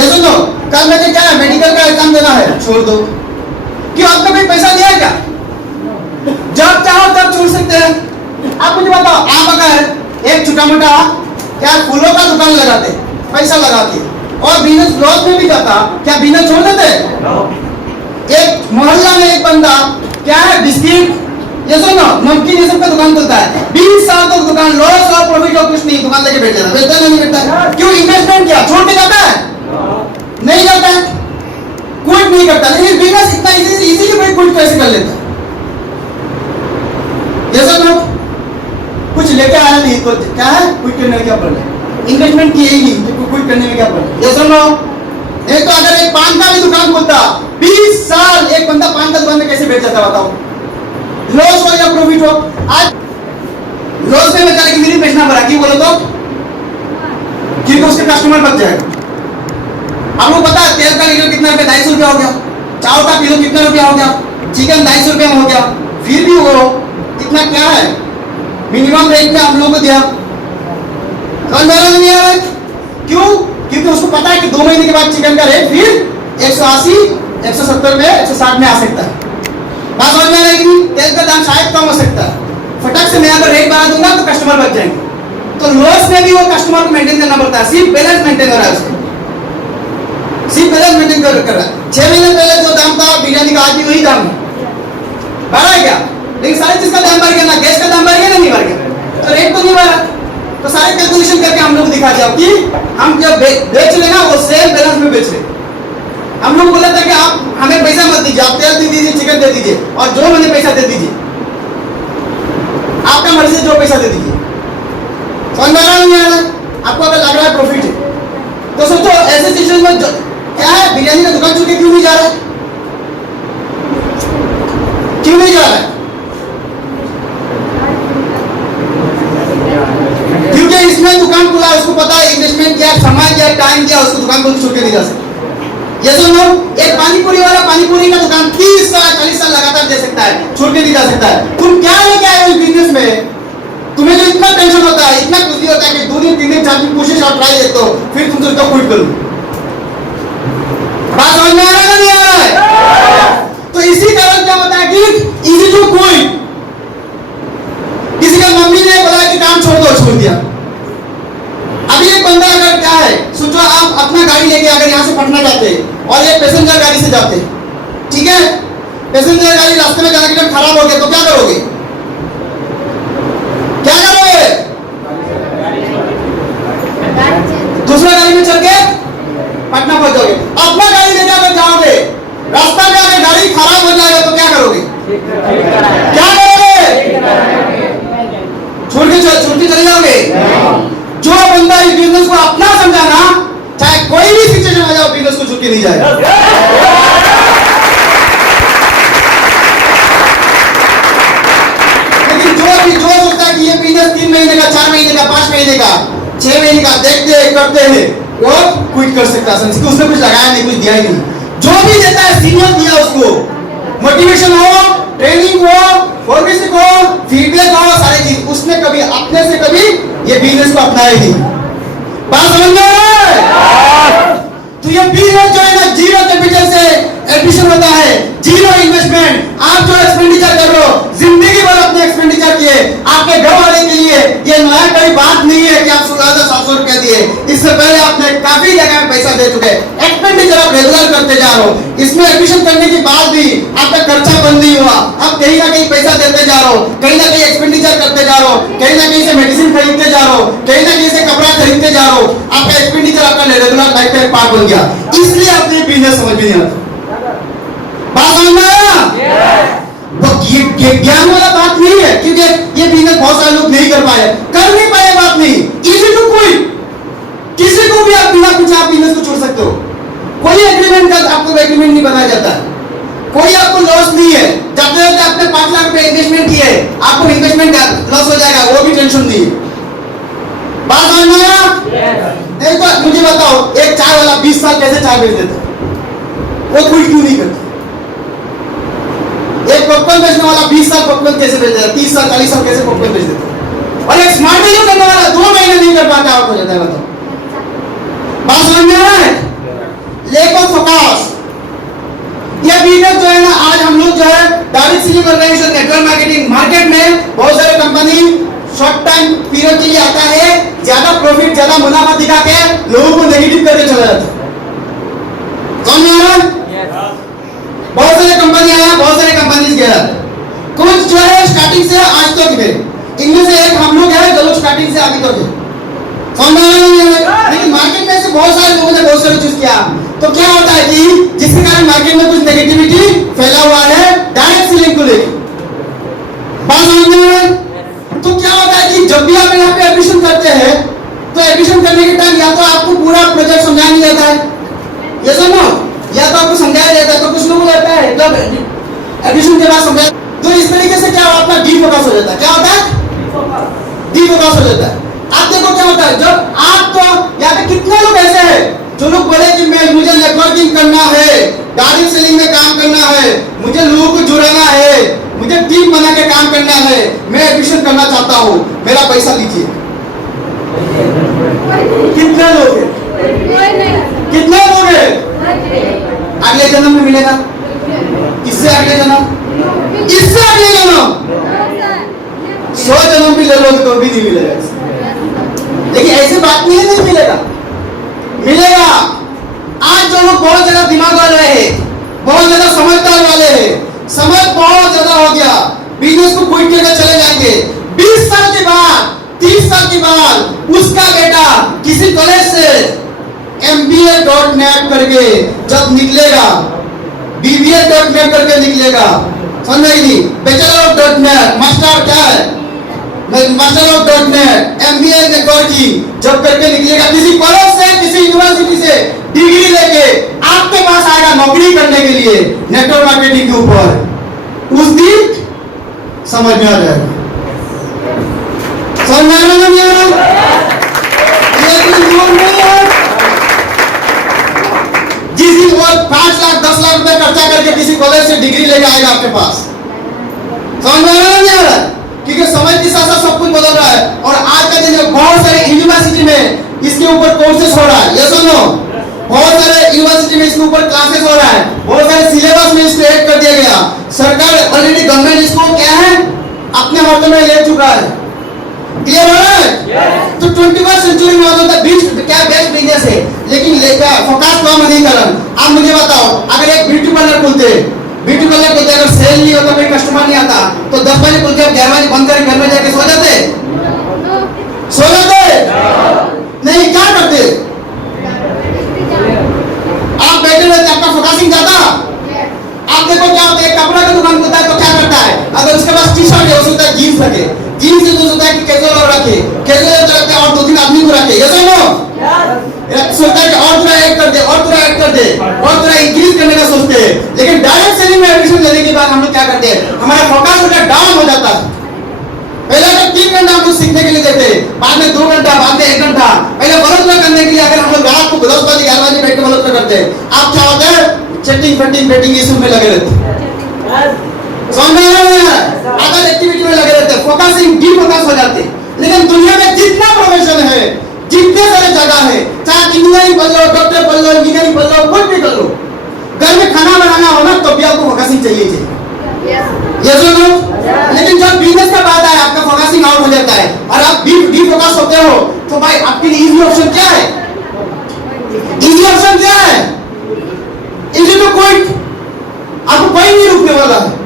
ये सुनो, कल मुझे क्या है, मेडिकल का एग्जाम देना है, छोड़ दो। क्यों? आपका कोई पैसा दिया है क्या? जब चाहो तब छोड़ सकते हैं। आप मुझे बताओ, आप अगर एक छोटा मोटा क्या फूलों का दुकान लगाते, पैसा लगाते और बिजनेस लॉस में भी जाता, क्या बिजनेस छोड़ देते? एक मोहल्ला में एक बंदा क्या है, बिस्किट ये सुनो नमकीन ये सब का दुकान खोलता है, 20 साल तक दुकान लॉस और प्रॉफिट और कुछ नहीं, दुकान लेके बैठ जाता, बेचता नहीं बेचता। क्यों? इन्वेस्टमेंट किया, छोड़ के जाता है? नहीं जाता है, क्विट नहीं करता। लेकिन बिजनेस इतना इजीली कोई क्विट कैसे कर लेता है? जैसा लोग कुछ लेके आया नहीं तो क्या है, क्विट करने में क्या प्रॉब्लम? इन्वेस्टमेंट किए ही नहीं तो क्विट करने में क्या प्रॉब्लम? जैसा लोग एक तो अगर एक पान का भी दुकान खोलता, 20 साल एक बंदा पान का दुकान में कैसे बैठ जाता बताओ? लॉस हो या प्रॉफिट हो? आज लॉस में बेचारे की नहीं बेचना पड़ा, क्यों बोलो तो? क्योंकि उसके कस्टमर बच जाएगा। आपको पता है तेल का लीटर कितना रुपया? 250 रुपया हो गया। चावल का किलो कितना रुपया हो गया? चिकन 250 रुपया में हो गया। फिर भी वो इतना क्या है, मिनिमम रेट पे हम लोगों को दिया, नहीं आ रहा है। क्यों? क्योंकि उसको पता है कि 2 महीने के बाद चिकन का रेट फिर 180, 170 में, 160 में आ सकता है। बात समझ में आ रही है? तेल का दाम शायद कम हो सकता है, फटक से मैं अगर रेट बढ़ा दूंगा तो कस्टमर बच जाएंगे। तो लॉस में भी वो कस्टमर को मेंटेन करना पड़ता है, सिर्फ बैलेंस मेंटेन कर रहा है उसको, सिर्फ बैलेंस मेंटेन कर रहा है। 6 महीने पहले जो दाम था बिरयानी का, आज भी वही दाम है, बढ़ा है क्या? लेकिन सारी चीज का दाम बढ़ गया ना, गैस का दाम बढ़ गया ना, नहीं बढ़ गया, तो रेट तो नहीं बढ़ा। तो सारे कैलकुलेशन करके हम लोग दिखा दिया कि हम जब बेच लेना वो सेम बैलेंस में बेच ले। हम लोग बोला था कि आप हमें पैसा मत दीजिए, आप तेल दे दीजिए, चिकन दे दीजिए और जो मैंने पैसा दे दीजिए, आपका मर्जी से जो पैसा दे दीजिए। समझ में आ रहा नहीं आ रहा? आपको अगर लग रहा है प्रॉफिट है तो सोचो ऐसे सिचुएशन में क्या है, बिरयानी का दुकान छोड़ के क्यों नहीं जा रहा है? क्यों नहीं जा रहा है? क्योंकि इसमें दुकान खुला, उसको पता है इन्वेस्टमेंट किया, समय किया, टाइम किया, उसको दुकान को छोड़ के नहीं जा सकता। ये सुनो, एक पानीपुरी वाला पानीपुरी का दुकान 30 साल 40 साल लगातार दे सकता है, छोड़ के नहीं जा सकता है। तुम क्या लेके आए हो इस बिजनेस में? तुम्हें जो इतना टेंशन होता है, इतना कुछ भी होता है कि 2 दिन 3 दिन 4 दिन कोशिश और ट्राई देते हो, फिर तुम सोचते हो क्विट करो। बात समझ में आ रहा है नहीं आ रहा है? तो इसी कारण क्या होता है कि इजी टू क्विट। किसी का मम्मी ने बोला कि काम छोड़ दो, छोड़ दिया। अभी एक बंदा अगर क्या है, सोचो आप अपना गाड़ी लेके अगर यहाँ से पटना जाते और ये पैसेंजर गाड़ी से जाते, ठीक है, पैसेंजर गाड़ी रास्ते में जाने के टाइम खराब हो गया तो क्या करोगे? क्या करोगे? दूसरा गाड़ी में चल के पटना पहुंच जाओगे। अपना गाड़ी ले जाकर जाओगे, रास्ता में अगर गाड़ी खराब हो जाएगा तो क्या करोगे? क्या करोगे? छोड़ के चले जाओगे। जो बंदा इस बिजनेस को अपना समझा ना, चाहे कोई भी सिचुएशन आ जाए, बिजनेस को छूट के नहीं जाएगा। लेकिन जो सोचता है कि ये बिजनेस 3 महीने का, 4 महीने का, 5 महीने का, 6 महीने का देखते करते हैं, वो क्विट कर सकता है। उसने कुछ लगाया नहीं, कुछ दिया ही नहीं। जो भी देता है सीनियर दिया उसको, मोटिवेशन हो, ट्रेनिंग हो, फॉरमेशन हो, फीडबैक हो, सारी चीज, उसने कभी अपने से कभी ये बिजनेस को अपनाया ही नहीं। बात समझ में आ रहा है? तो ये बिजनेस जो है ना, जीरो कैपिटल से एडमिशन होता है, जीरो इन्वेस्टमेंट। आप जो एक्सपेंडिचर कर रहे हो, जिंदगी भर अपने एक्सपेंडिचर किए, आपके घर वाले के लिए ये नया कोई बात नहीं है कि आप 16,700 रुपया दिए। इससे पहले आपने काफी जगह में पैसा दे चुके, एक्सपेंडिचर आप रेगुलर करते जा रहे हो। इसमें एडमिशन करने के बाद भी आपका खर्चा बंद नहीं हुआ, आप कहीं ना कहीं पैसा देते जा रहे हो, कहीं ना कहीं एक्सपेंडिचर करते जा रहे हो, कहीं ना कहीं से मेडिसिन खरीदते जा रहे हो, कहीं ना कहीं से कपड़ा खरीदते जा रहे हो। आपका एक्सपेंडिचर आपका रेगुलर लाइफ का एक पार्ट बन गया, इसलिए आपने बिजनेस समझ में नहीं आता। बात समझ में आया? तो ये ज्ञान वाला बात नहीं है, क्योंकि ये बिजनेस बहुत सारे लोग नहीं कर पाए, कर नहीं पाए, बात नहीं। इजी टू क्विट, किसी को भी आप बिना पूछे आप बिजनेस को छोड़ सकते हो। कोई एग्रीमेंट का आपको एग्रीमेंट नहीं बनाया जाता है, कोई आपको लॉस नहीं है। जब तक आपने 5 लाख रुपए इन्वेस्टमेंट किए, आपको इन्वेस्टमेंट लॉस हो जाएगा, वो भी टेंशन नहीं है। बात समझ में आया? नहीं तो मुझे बताओ, एक चाय वाला 20 साल कैसे चाय बेच देता? वो क्विट क्यों नहीं करता? एक पॉपकॉर्न बेचने वाला 20 साल पॉपकॉर्न कैसे बेच देता? 30 साल 40 साल कैसे पॉपकॉर्न बेच देता? और एक स्मार्ट वीडियो करने वाला 2 महीने नहीं कर पाता, आउट हो जाता है। बताओ, बात समझ में आ रहा है? Lack of focus. ये बिजनेस जो है ना, आज हम लोग जो है direct selling organisation, network marketing, market में बहुत सारे कंपनी शॉर्ट टाइम पीरियड के लिए आता है, ज्यादा प्रॉफिट ज्यादा मुनाफा दिखा के लोगों को नेगेटिव करके चला जाता है। समझ में आ रहा है? बहुत सारे कंपनी आया, बहुत सारे कंपनीज गया, कुछ जो है स्टार्टिंग से आज तक है, इनमें से एक हम लोग है जो लोग स्टार्टिंग से अभी तक है। समझ में आ रहा है? लेकिन मार्केट में से बहुत सारे लोगों ने बहुत सारे चीज किया, तो क्या होता है कि जिसके कारण मार्केट में कुछ नेगेटिविटी फैला हुआ है डायरेक्ट सेलिंग को लेकर। बात समझ में आ रहा है? तो क्या होता है कि जब भी आप यहाँ पे एडमिशन करते हैं, तो एडमिशन करने के टाइम या तो आपको पूरा प्रोजेक्ट समझा नहीं जाता है, ये सुनो, या तो आपको समझाया जाता है, तो कुछ लोगों को लगता है जब एडमिशन के बाद समझाया, तो इस तरीके से क्या आपका डी फोकस हो जाता है। क्या होता है? डी फोकस हो जाता है। आप देखो क्या होता है, जब आप तो यहाँ पे कितने लोग ऐसे हैं जो लोग बोले कि मुझे नेटवर्किंग करना है, डायरेक्ट सेलिंग में काम करना है, मुझे लोगों को जुड़ाना है, मुझे टीम बना के काम करना है, मैं एडमिशन करना चाहता हूँ, मेरा पैसा लीजिए। कितने लोग हैं? कितने लोग हैं? अगले जन्म में मिलेगा, इससे अगले जन्म, इससे अगले जन्म, 100 जन्म भी ले लो तो भी नहीं मिलेगा। लेकिन ऐसी बात नहीं है नहीं मिलेगा, मिलेगा। आज जो लोग बहुत ज्यादा दिमाग वाले हैं, बहुत ज्यादा समझदार वाले हैं, समझ बहुत ज्यादा हो गया, बिजनेस को क्विट करके चले जाएंगे, 20 साल के बाद 30 साल के बाद उसका बेटा किसी कॉलेज से MBA.net करके जब निकलेगा, BBA.net करके निकलेगा, समझ नहीं, बैचलर ऑफ .net, मास्टर क्या है, master of .net, MBA networking जब करके निकलेगा किसी कॉलेज से, किसी यूनिवर्सिटी से डिग्री लेके आपके पास आएगा नौकरी करने के लिए नेटवर्क मार्केटिंग के ऊपर, उस दिन समझ में आ जाएगा। समझ में आ रहा है? ये कोई जोर नहीं है। जिस दिन वो 5 लाख 10 लाख रुपए खर्चा करके किसी कॉलेज से डिग्री लेके आएगा आपके पास, समझ में आ रहा है? क्योंकि समय के साथ साथ सब कुछ बदल रहा है, और आज का दिन बहुत सारे यूनिवर्सिटी में इसके ऊपर कोर्सेस हो रहा है, ये सुनो, बहुत सारे यूनिवर्सिटी में इसके ऊपर क्लासेस हो रहा है, बहुत सारे सिलेबस में इसको ऐड कर दिया गया। सरकार ऑलरेडी, गवर्नमेंट इसको क्या है अपने हाथों में ले चुका है। क्लियर हो रहा है? तो 21st सेंचुरी में होता है क्या बेस्ट बिजनेस है, लेकिन फोकस कम नहीं कर रहा। आप मुझे बताओ, अगर एक ब्यूटी पार्लर खोलते, ब्यूटी पार्लर खोलते, अगर सेल नहीं होता, कोई कस्टमर नहीं आता, तो 10 बजे खोल के 11 बजे बंद करके घर में जाके सो जाते? सो जाते नहीं, क्या करते? आप बैठे रहते, आपका फोकसिंग जाता। आप देखो क्या होता है, कपड़ा का दुकान होता है तो क्या करता है, अगर उसके पास टी शर्ट है, उसको जीन्स रखे, जीन्स से तो सोचता है कि कैजुअल रखे, कैजुअल रखते हैं और 2-3 आदमी को रखे, ये सुनो, सोचता है कि और थोड़ा ऐड कर दे, और थोड़ा ऐड कर दे, और थोड़ा इंक्रीज करने का सोचते हैं। लेकिन डायरेक्ट सेलिंग में एडमिशन लेने के बाद हम लोग क्या करते हैं, हमारा फोकस उल्टा डाउन हो जाता है। पहले तो 3 घंटा हम लोग सीखने के लिए देते, बाद में 2 घंटा, बाद में 1 घंटा। पहले बलोत्रा करने के लिए अगर हम लोग रात को 10 बजे 11 बजे बैठ के बलोत्रा करते, आप क्या होता है, चैटिंग फटिंग बेटिंग इस में लगे रहते, समझ में आ रहा है? अदर एक्टिविटी में लगे रहते, फोकसिंग डी फोकस हो जाते। लेकिन दुनिया में जितना प्रोफेशन है, जितने सारे जगह है, चाहे इंजीनियरिंग पढ़ लो, डॉक्टर पढ़ लो, इंजीनियरिंग पढ़ लो, कुछ भी कर लो, घर में खाना बनाना हो ना तो भी आपको फोकसिंग चाहिए। ये सुनो, लेकिन जब बिजनेस का बात आए, आपका फोकसिंग आउट हो जाता है और आप डी फोकस होते हो, तो भाई आपके लिए इजी ऑप्शन क्या है? इजी ऑप्शन क्या है? इजी टू क्विट, आपको कोई नहीं रुकने वाला है।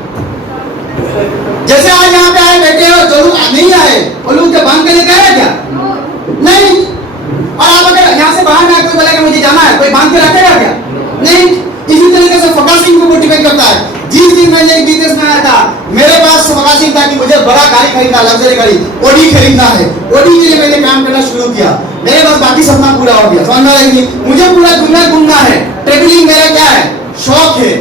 जैसे आज यहाँ पे आए बैठे हो, जो लोग नहीं आए वो लोग क्या बांध के लेके आया क्या? नहीं। और आप अगर यहाँ से बाहर में कोई बोला कि मुझे जाना है, कोई बांध के रखेगा क्या? नहीं। इसी तरीके से फोकसिंग को मोटिवेट करता है। जिस दिन मैंने एक बिजनेस में आया था, मेरे पास फोकसिंग था कि मुझे बड़ा गाड़ी खरीदना, लग्जरी गाड़ी, ऑडी खरीदना है। ऑडी के लिए मैंने काम करना शुरू किया, मेरे पास बाकी सपना पूरा हो गया। समझ में आ रहा है कि मुझे पूरा दुनिया घूमना है, ट्रेवलिंग मेरा क्या है, शौक है।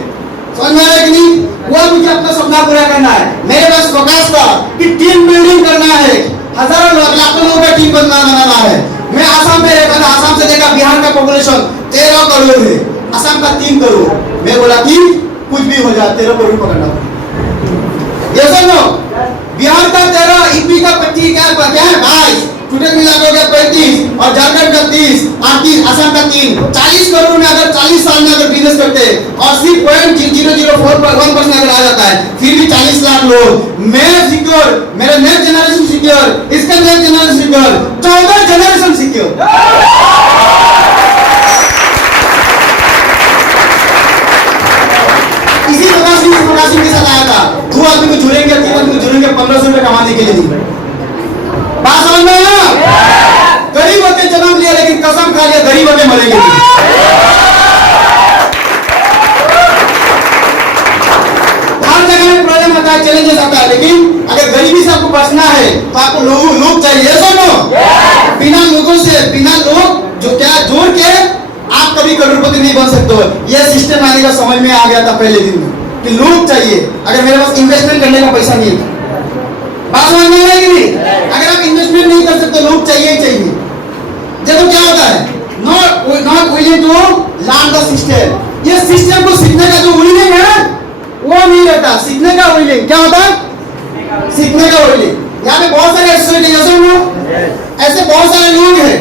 समझ में आ रहा है कि नहीं? वो मुझे अपना उतना पूरा करना है। मेरे पास फोकस था कि टीम बिल्डिंग करना है, हजारों लोग लाखों लोगों का टीम बनाना है। मैं आसाम में रहता था, आसाम से देखा बिहार का पॉपुलेशन 13 करोड़ है, आसाम का 3 करोड़। मैं बोला कि कुछ भी हो जाए 13 करोड़ पकड़ना ये सुनो, बिहार का 13, यूपी का 25, क्या है 22, टोटल मिला के हो गया 35 और झारखंड का 30, 38, असम का 3, 40 करोड़ में अगर 40 साल में अगर बिजनेस करते और सिर्फ 0.004% अगर आ जाता है, फिर भी 40 लाख लोग। मैं सिक्योर, मेरा नेक्स्ट जनरेशन सिक्योर, इसका next generation secure, 14 generation secure. इसी प्रकार के साथ आया था। 2 आदमी को जुड़ेंगे, 3 आदमी को जुड़ेंगे, 1500 रुपए कमाने के लिए नहीं। बात समझ में आया? गरीब होके जन्म लिया लेकिन कसम खा लिया गरीब होके मरेंगे नहीं। हर जगह में प्रॉब्लम आता है, चैलेंजेस आता है, लेकिन अगर गरीबी से आपको बचना है तो आपको लोग चाहिए। सुनो, बिना लोगों से, बिना लोग जो क्या जोड़ के आप कभी करोड़पति नहीं बन सकते हो। यह सिस्टम आने का समझ में आ गया था पहले दिन में कि लोग चाहिए। अगर मेरे पास इन्वेस्टमेंट करने का पैसा नहीं है, बात समझ में आएगी नहीं? अगर आप इन्वेस्टमेंट नहीं कर सकते, लोग चाहिए ही चाहिए। देखो क्या होता है, not willing to learn the system. ये सिस्टम को सीखने का जो विलिंग है वो नहीं रहता। सीखने का विलिंग क्या होता है? सीखने का विलिंग। यहाँ पे बहुत सारे ऐसे बहुत सारे लोग हैं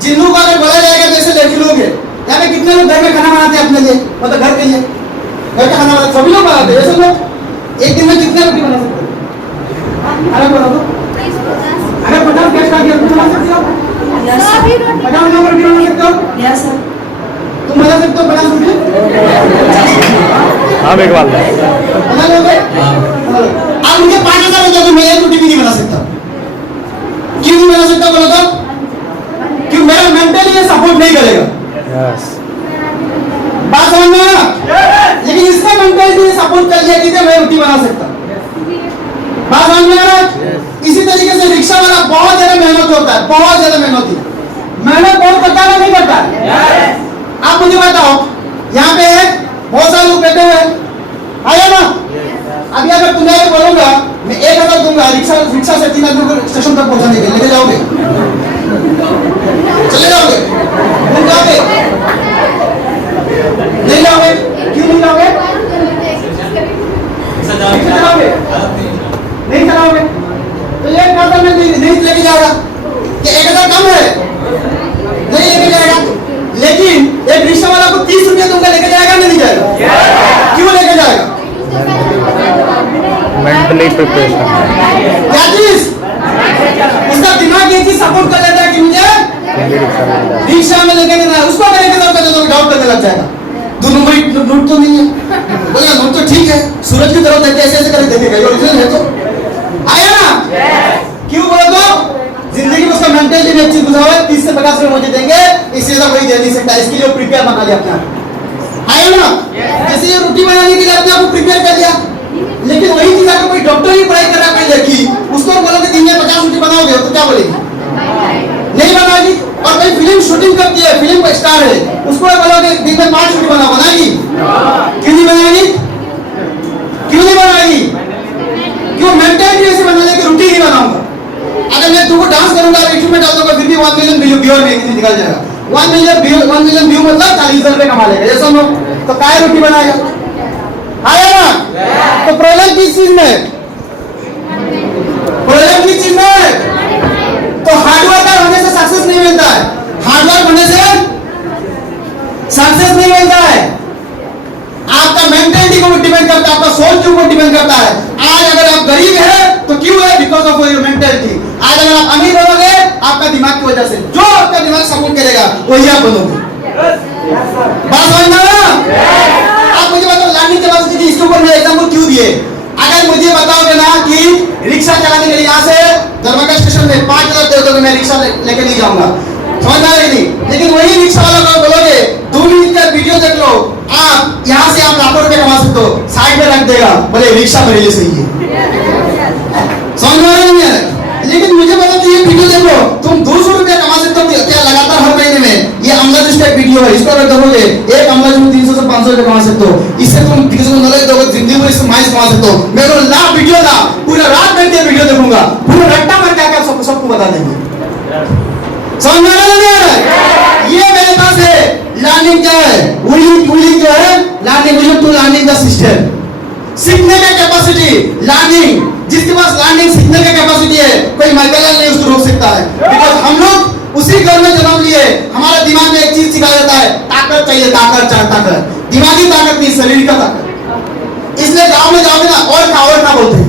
जिन लोगों को अगर बोला जाएगा तो ऐसे लड़के लोग हैं। यहाँ पे कितने लोग घर में खाना बनाते हैं अपने लिए, मतलब घर के लिए, घर का खाना बनाते सभी लोग बनाते हैं। ऐसे लोग एक दिन में कितने रोटी बना सकते हैं? अरे बता दो, अगर 50 गेस्ट आ गया तुम बना सकते हो? 50 लोग रोटी बना सकते हो? Yes sir. तुम बना सकते हो 50 रोटी? हाँ मेघवाल बना लोगे? अब मुझे 5000 हो जाए तो मैं एक रोटी भी नहीं बना सकता। क्यों नहीं बना सकता बोलो तो? क्यों? मेरा मेंटली ये सपोर्ट नहीं करेगा। यस बात समझ में आया? लेकिन इसका मेंटली सपोर्ट कर लिया कि मैं रोटी बना सकता। बात समझ में आ रहा है? इसी तरीके से रिक्शा वाला बहुत ज्यादा मेहनत होता है, बहुत ज्यादा मेहनती, मेहनत बहुत करता है नहीं करता है? आप मुझे बताओ, यहाँ पे बहुत सारे लोग बैठे हुए हैं, आया ना? अभी अगर तुम्हें बोलूंगा मैं 1000 दूंगा रिक्शा से 3 आदमी को स्टेशन तक पहुंचाने के लिए, लेके जाओगे? चले जाओगे? घूम जाओगे? नहीं जाओगे? क्यों नहीं जाओगे? नहीं चलाओगे तो ये खाता में नहीं लेके जाएगा कि 1000 कम है, नहीं लेके जाएगा। लेकिन एक रिक्शा वाला को 30 रुपया दूंगा, लेके जाएगा नहीं जाएगा? क्यों लेके जाएगा? Mentally preparation. क्या चीज? उसका दिमाग ये चीज सपोर्ट कर लेता है कि मुझे रिक्शा में लेके जाना है। उसको अगर लेके जाओगे तो डाउट करने लग जाएगा, 2 नंबर नोट तो नहीं है, बोलेगा नोट तो ठीक है, सूरज की तरफ देखते ऐसे करके देखेगा, ये ओरिजिनल है तो आया ना? क्यों बोलो तो जिंदगी में उसका मेंटली में चीज गुजरा हुआ है, 30 से 50 रुपए मुझे देंगे, इससे ज्यादा कोई दे नहीं सकता। इसके लिए प्रिपेयर बना लिया अपना, आया ना? जैसे ये रोटी बनाने के लिए अपने आप को प्रिपेयर कर लिया। लेकिन वही चीज अगर कोई डॉक्टर ही पढ़ाई कर रहा है लड़की, उसको बोलोगे दिन में 50 रोटी बनाओगे तो क्या बोलेगी? नहीं बनाएगी। और कोई फिल्म शूटिंग करती है, फिल्म का स्टार है, उसको बोलोगे दिन में 5 रोटी बनाएगी? क्यों नहीं बनाएगी? क्यों नहीं बनाएगी? क्यों? मेंटलिटी ऐसे बनाने की रोटी नहीं बनाऊंगा। अगर मैं तुमको डांस करूंगा, यूट्यूब में डाल दूंगा, फिर भी 1 मिलियन व्यूअर में निकल जाएगा। 1 मिलियन व्यू मतलब 40,000 रुपए कमा लेगा। ये सुनो तो काय रोटी बनाएगा? आया ना? तो प्रॉब्लम किस चीज में? प्रॉब्लम किस चीज में? तो हार्डवर्कर होने से सक्सेस नहीं मिलता है, हार्डवर्क होने से सक्सेस नहीं मिलता है। आपका मेंटलिटी को डिपेंड करता है, आपका सोच के ऊपर डिपेंड करता है। आज अगर आप गरीब हैं तो क्यों है? Because of your mentality. आज अगर आप अमीर बनोगे आपका दिमाग की वजह से, जो आपका दिमाग सपोर्ट करेगा वही आप बनोगे। बात समझ में आया? आप मुझे बताओ, लानी जवाब दीजिए, इसके ऊपर मैं एग्जाम्पल क्यों दिए? अगर मुझे बताओगे ना कि रिक्शा चलाने के लिए यहाँ से दरभंगा स्टेशन में 5000 दे दोगे, मैं रिक्शा लेके नहीं जाऊंगा, समझ आ रही नहीं? लेकिन वही रिक्शा वाला को बोलोगे 2 मिनट का वीडियो देख लो, आप यहाँ से आप लाखों रुपए कमा सकते हो, साइड में रख देगा, बोले रिक्शा मेरे लिए सही है। समझ में आ रही है? लेकिन मुझे बता तो ये वीडियो देखो, तुम 200 रुपया कमा सकते हो क्या लगातार हर महीने में? ये अमला जिसका वीडियो है, इसको अगर देखोगे एक अमला जो 300 से 500 रुपए कमा सकते हो, इससे तुम किसी को नॉलेज दोगे जिंदगी में इससे माइस कमा सकते हो। मैं तो ला वीडियो ला, पूरा रात बैठ के वीडियो देखूंगा, पूरा रट्टा मार के आकर सबको बता देंगे। समझ में आ रहा है? ये मेरे पास है। लर्निंग क्या है? वुलिंग जो है, learning to learning the system. सीखने का कैपेसिटी, लर्निंग, जिसके पास लर्निंग सीखने का कैपेसिटी है, कोई माइकल नहीं उसको रोक सकता है। बिकॉज़ हम लोग उसी घर में जन्म लिए, हमारे दिमाग में एक चीज सिखाया जाता है, ताकत चाहिए, ताकत, दिमागी ताकत नहीं, शरीर का ताकत। इसलिए गांव में जाओगे ना, और खा बोलते हैं,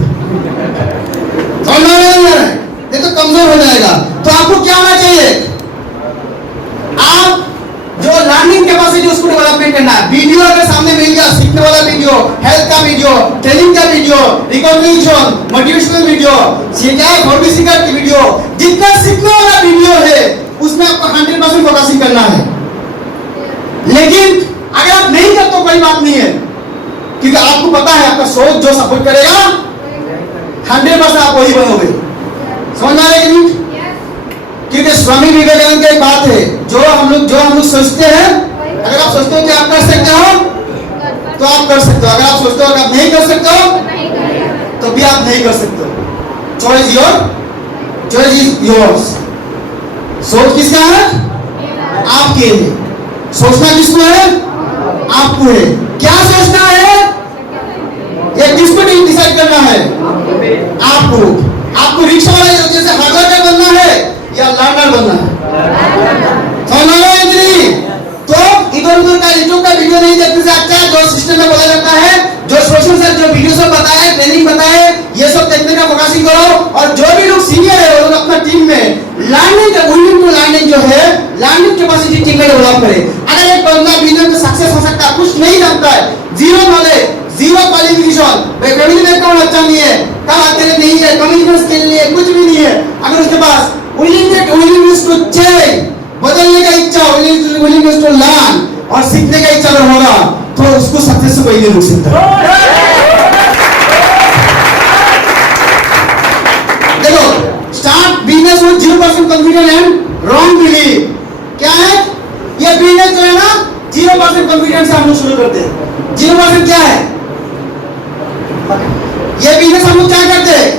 समझ में नहीं आ रहा है? नहीं तो कमजोर हो जाएगा। तो आपको क्या होना चाहिए? आप जो लर्निंग कैपेसिटी उसको डेवलपमेंट करना है। वीडियो अगर सामने मिल गया, सीखने वाला वीडियो, हेल्थ का वीडियो, ट्रेनिंग का video, recognition, motivational video, hobby Sikar की वीडियो, जितना सीखने वाला वीडियो है उसमें आपको 100% फोकसिंग करना है। लेकिन अगर आप नहीं करते तो कोई बात नहीं है, क्योंकि आपको पता है आपका सोच जो सपोर्ट करेगा 100% आप वही बनोगे। समझ में आ रहा है कि नहीं? क्योंकि स्वामी विवेकानंद की एक बात है, जो हम लोग सोचते हैं, अगर आप सोचते हो कि आप कर सकते हो तो आप कर सकते हो, अगर आप सोचते हो कि आप नहीं कर सकते हो तो भी आप नहीं कर सकते हो। Choice is yours. सोच किसका है? आपके लिए। सोचना किसको है? आपको है। क्या सोचना है? ये किसको डिसाइड करना है? आपको रिक्शा वाला जैसे हार्डवेयर बनना है या लर्नर बनना है? समझ में आया नहीं? तो इधर उधर का यूट्यूब का वीडियो नहीं देखने से अच्छा है जो सिस्टम में बोला जाता है, जो सोशल से जो वीडियो सब बताए, ट्रेनिंग बताए, ये सब देखने का फोकसिंग करो। और जो भी लोग सीनियर है वो लोग अपना टीम में लर्निंग जो है, लर्निंग कैपेसिटी टीम में डेवलप करे। अगर एक बंदा बिजनेस में सक्सेस हो सकता है, कुछ नहीं जानता है, zero knowledge, zero qualification, family background अच्छा नहीं है, काम आते नहीं है, कम्युनिकेशन स्किल नहीं है, कुछ भी नहीं है, अगर उसके पास willingness to change, बदलने का इच्छा, willingness to learn और सीखने का इच्छा अगर होगा तो उसको सक्सेस से कोई नहीं रोक सकता। देखो, start business with 0% confidence and wrong believe. क्या है ये बिजनेस जो है ना, 0% कॉन्फिडेंस से हम लोग शुरू करते हैं। 0% क्या है? ये बिजनेस हम लोग क्या करते हैं?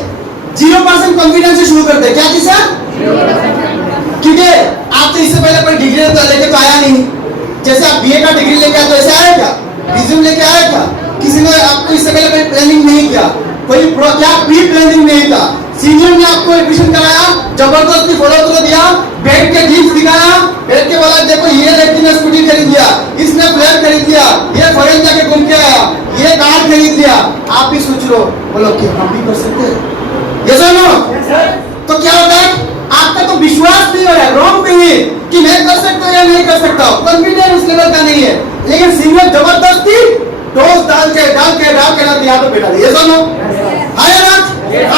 0% कॉन्फिडेंस से शुरू करते हैं। क्या चीज है? क्योंकि आप तो इससे पहले कोई डिग्री लेके तो आया नहीं। जैसे आप बीए का डिग्री लेके आए तो ऐसे आया क्या? रिज्यूम लेके आया क्या? किसी ने आपको इससे पहले कोई ट्रेनिंग नहीं किया, कोई क्या प्री प्लानिंग नहीं था। सीनियर ने आपको एडमिशन कराया, जबरदस्ती फॉलो थ्रू दिया, बैठ के गिफ्ट दिखाया, बैठ के बोला देखो ये लड़की ने स्कूटी खरीद लिया, इसने फ्लैट खरीद लिया, ये फॉरेन जाके घूम के आया, ये कार खरीद लिया। आप भी सोच लो, बोलो कि हम भी कर सकते हैं। ये सुनो, तो क्या होता है? आपका तो विश्वास नहीं हो रहा है, रॉन्ग बिलीव कि मैं कर सकता हूं या नहीं कर सकता हूं, कॉन्फिडेंस उस लेवल का नहीं है। लेकिन सीनियर जबरदस्ती डोज डाल के ना दिया तो बेटा ये सुनो, है ना?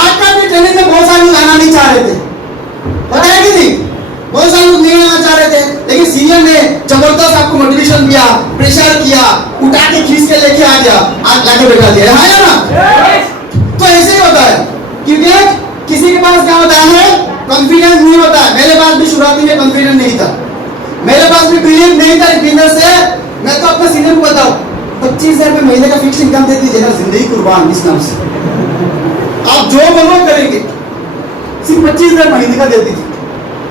आज का भी ट्रेनिंग में बहुत सारे लोग आना नहीं चाह रहे थे, पता है कि नहीं? बहुत सारे लोग नहीं आना चाह रहे थे, लेकिन सीनियर ने जबरदस्त आपको मोटिवेशन दिया, प्रेशर किया, उठा के खींच के लेके आ गया, आज लाके बैठा दिया, है ना? तो ऐसे ही होता है, क्योंकि किसी के पास क्या होता है? कॉन्फिडेंस नहीं होता है। मेरे पास भी शुरुआती में कॉन्फिडेंस नहीं था, मेरे पास भी बिलीव नहीं था बिजनेस से। मैं तो अपने सीनियर को बताऊं, 25,000 रुपए महीने का फिक्स इनकम देती थी ना, जिंदगी कुर्बान इस नाम से। आप जो बोलो करेंगे, सिर्फ 25,000 महीने का देती थी।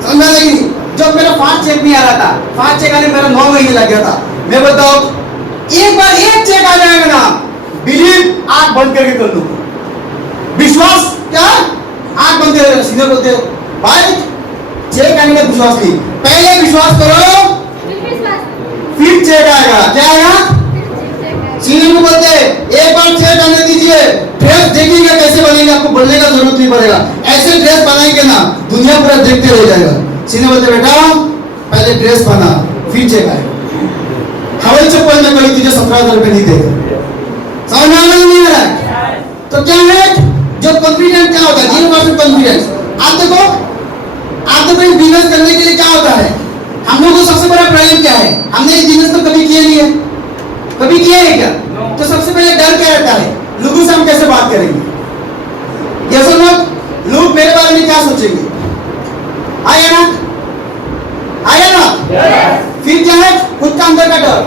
समझा? लेकिन जब मेरा 5 चेक नहीं आ रहा था, 5 चेक आने मेरा 9 महीने लग गया था। मैं बताओ, एक बार एक चेक आ जाएगा ना, बिलीव आंख बंद करके कर लो। विश्वास क्या? आंख बंद करके। सीनियर बोलते हो भाई चेक आने का विश्वास नहीं, पहले विश्वास करो फिर चेक आएगा। क्या आएगा? सीनियर को बोलते एक बार चेक आने दीजिए, ड्रेस देखिएगा कैसे बनेगा, आपको बोलने का जरूरत नहीं पड़ेगा, ऐसे ड्रेस बनाएंगे ना दुनिया पूरा देखते रह जाएगा। सीनियर बोलते बेटा पहले ड्रेस बना फिर चेक आएगा। हवाई चप्पल में कोई तुझे 17,000 रुपए नहीं देगा। समझ में नहीं आ रहा है? तो क्या है जो कॉन्फिडेंस क्या होता है? 0% कॉन्फिडेंस। आप देखो इस बिजनेस करने के लिए क्या होता है? हम लोगों को सबसे बड़ा प्रॉब्लम क्या है? हमने इस बिजनेस को कभी किया नहीं है, कभी किया है क्या? तो सबसे पहले डर क्या रहता है? लोगों से हम कैसे बात करेंगे? ये सुनो, लोग मेरे बारे में क्या सोचेंगे? आया ना? आया ना? फिर क्या है? खुद का अंदर का डर।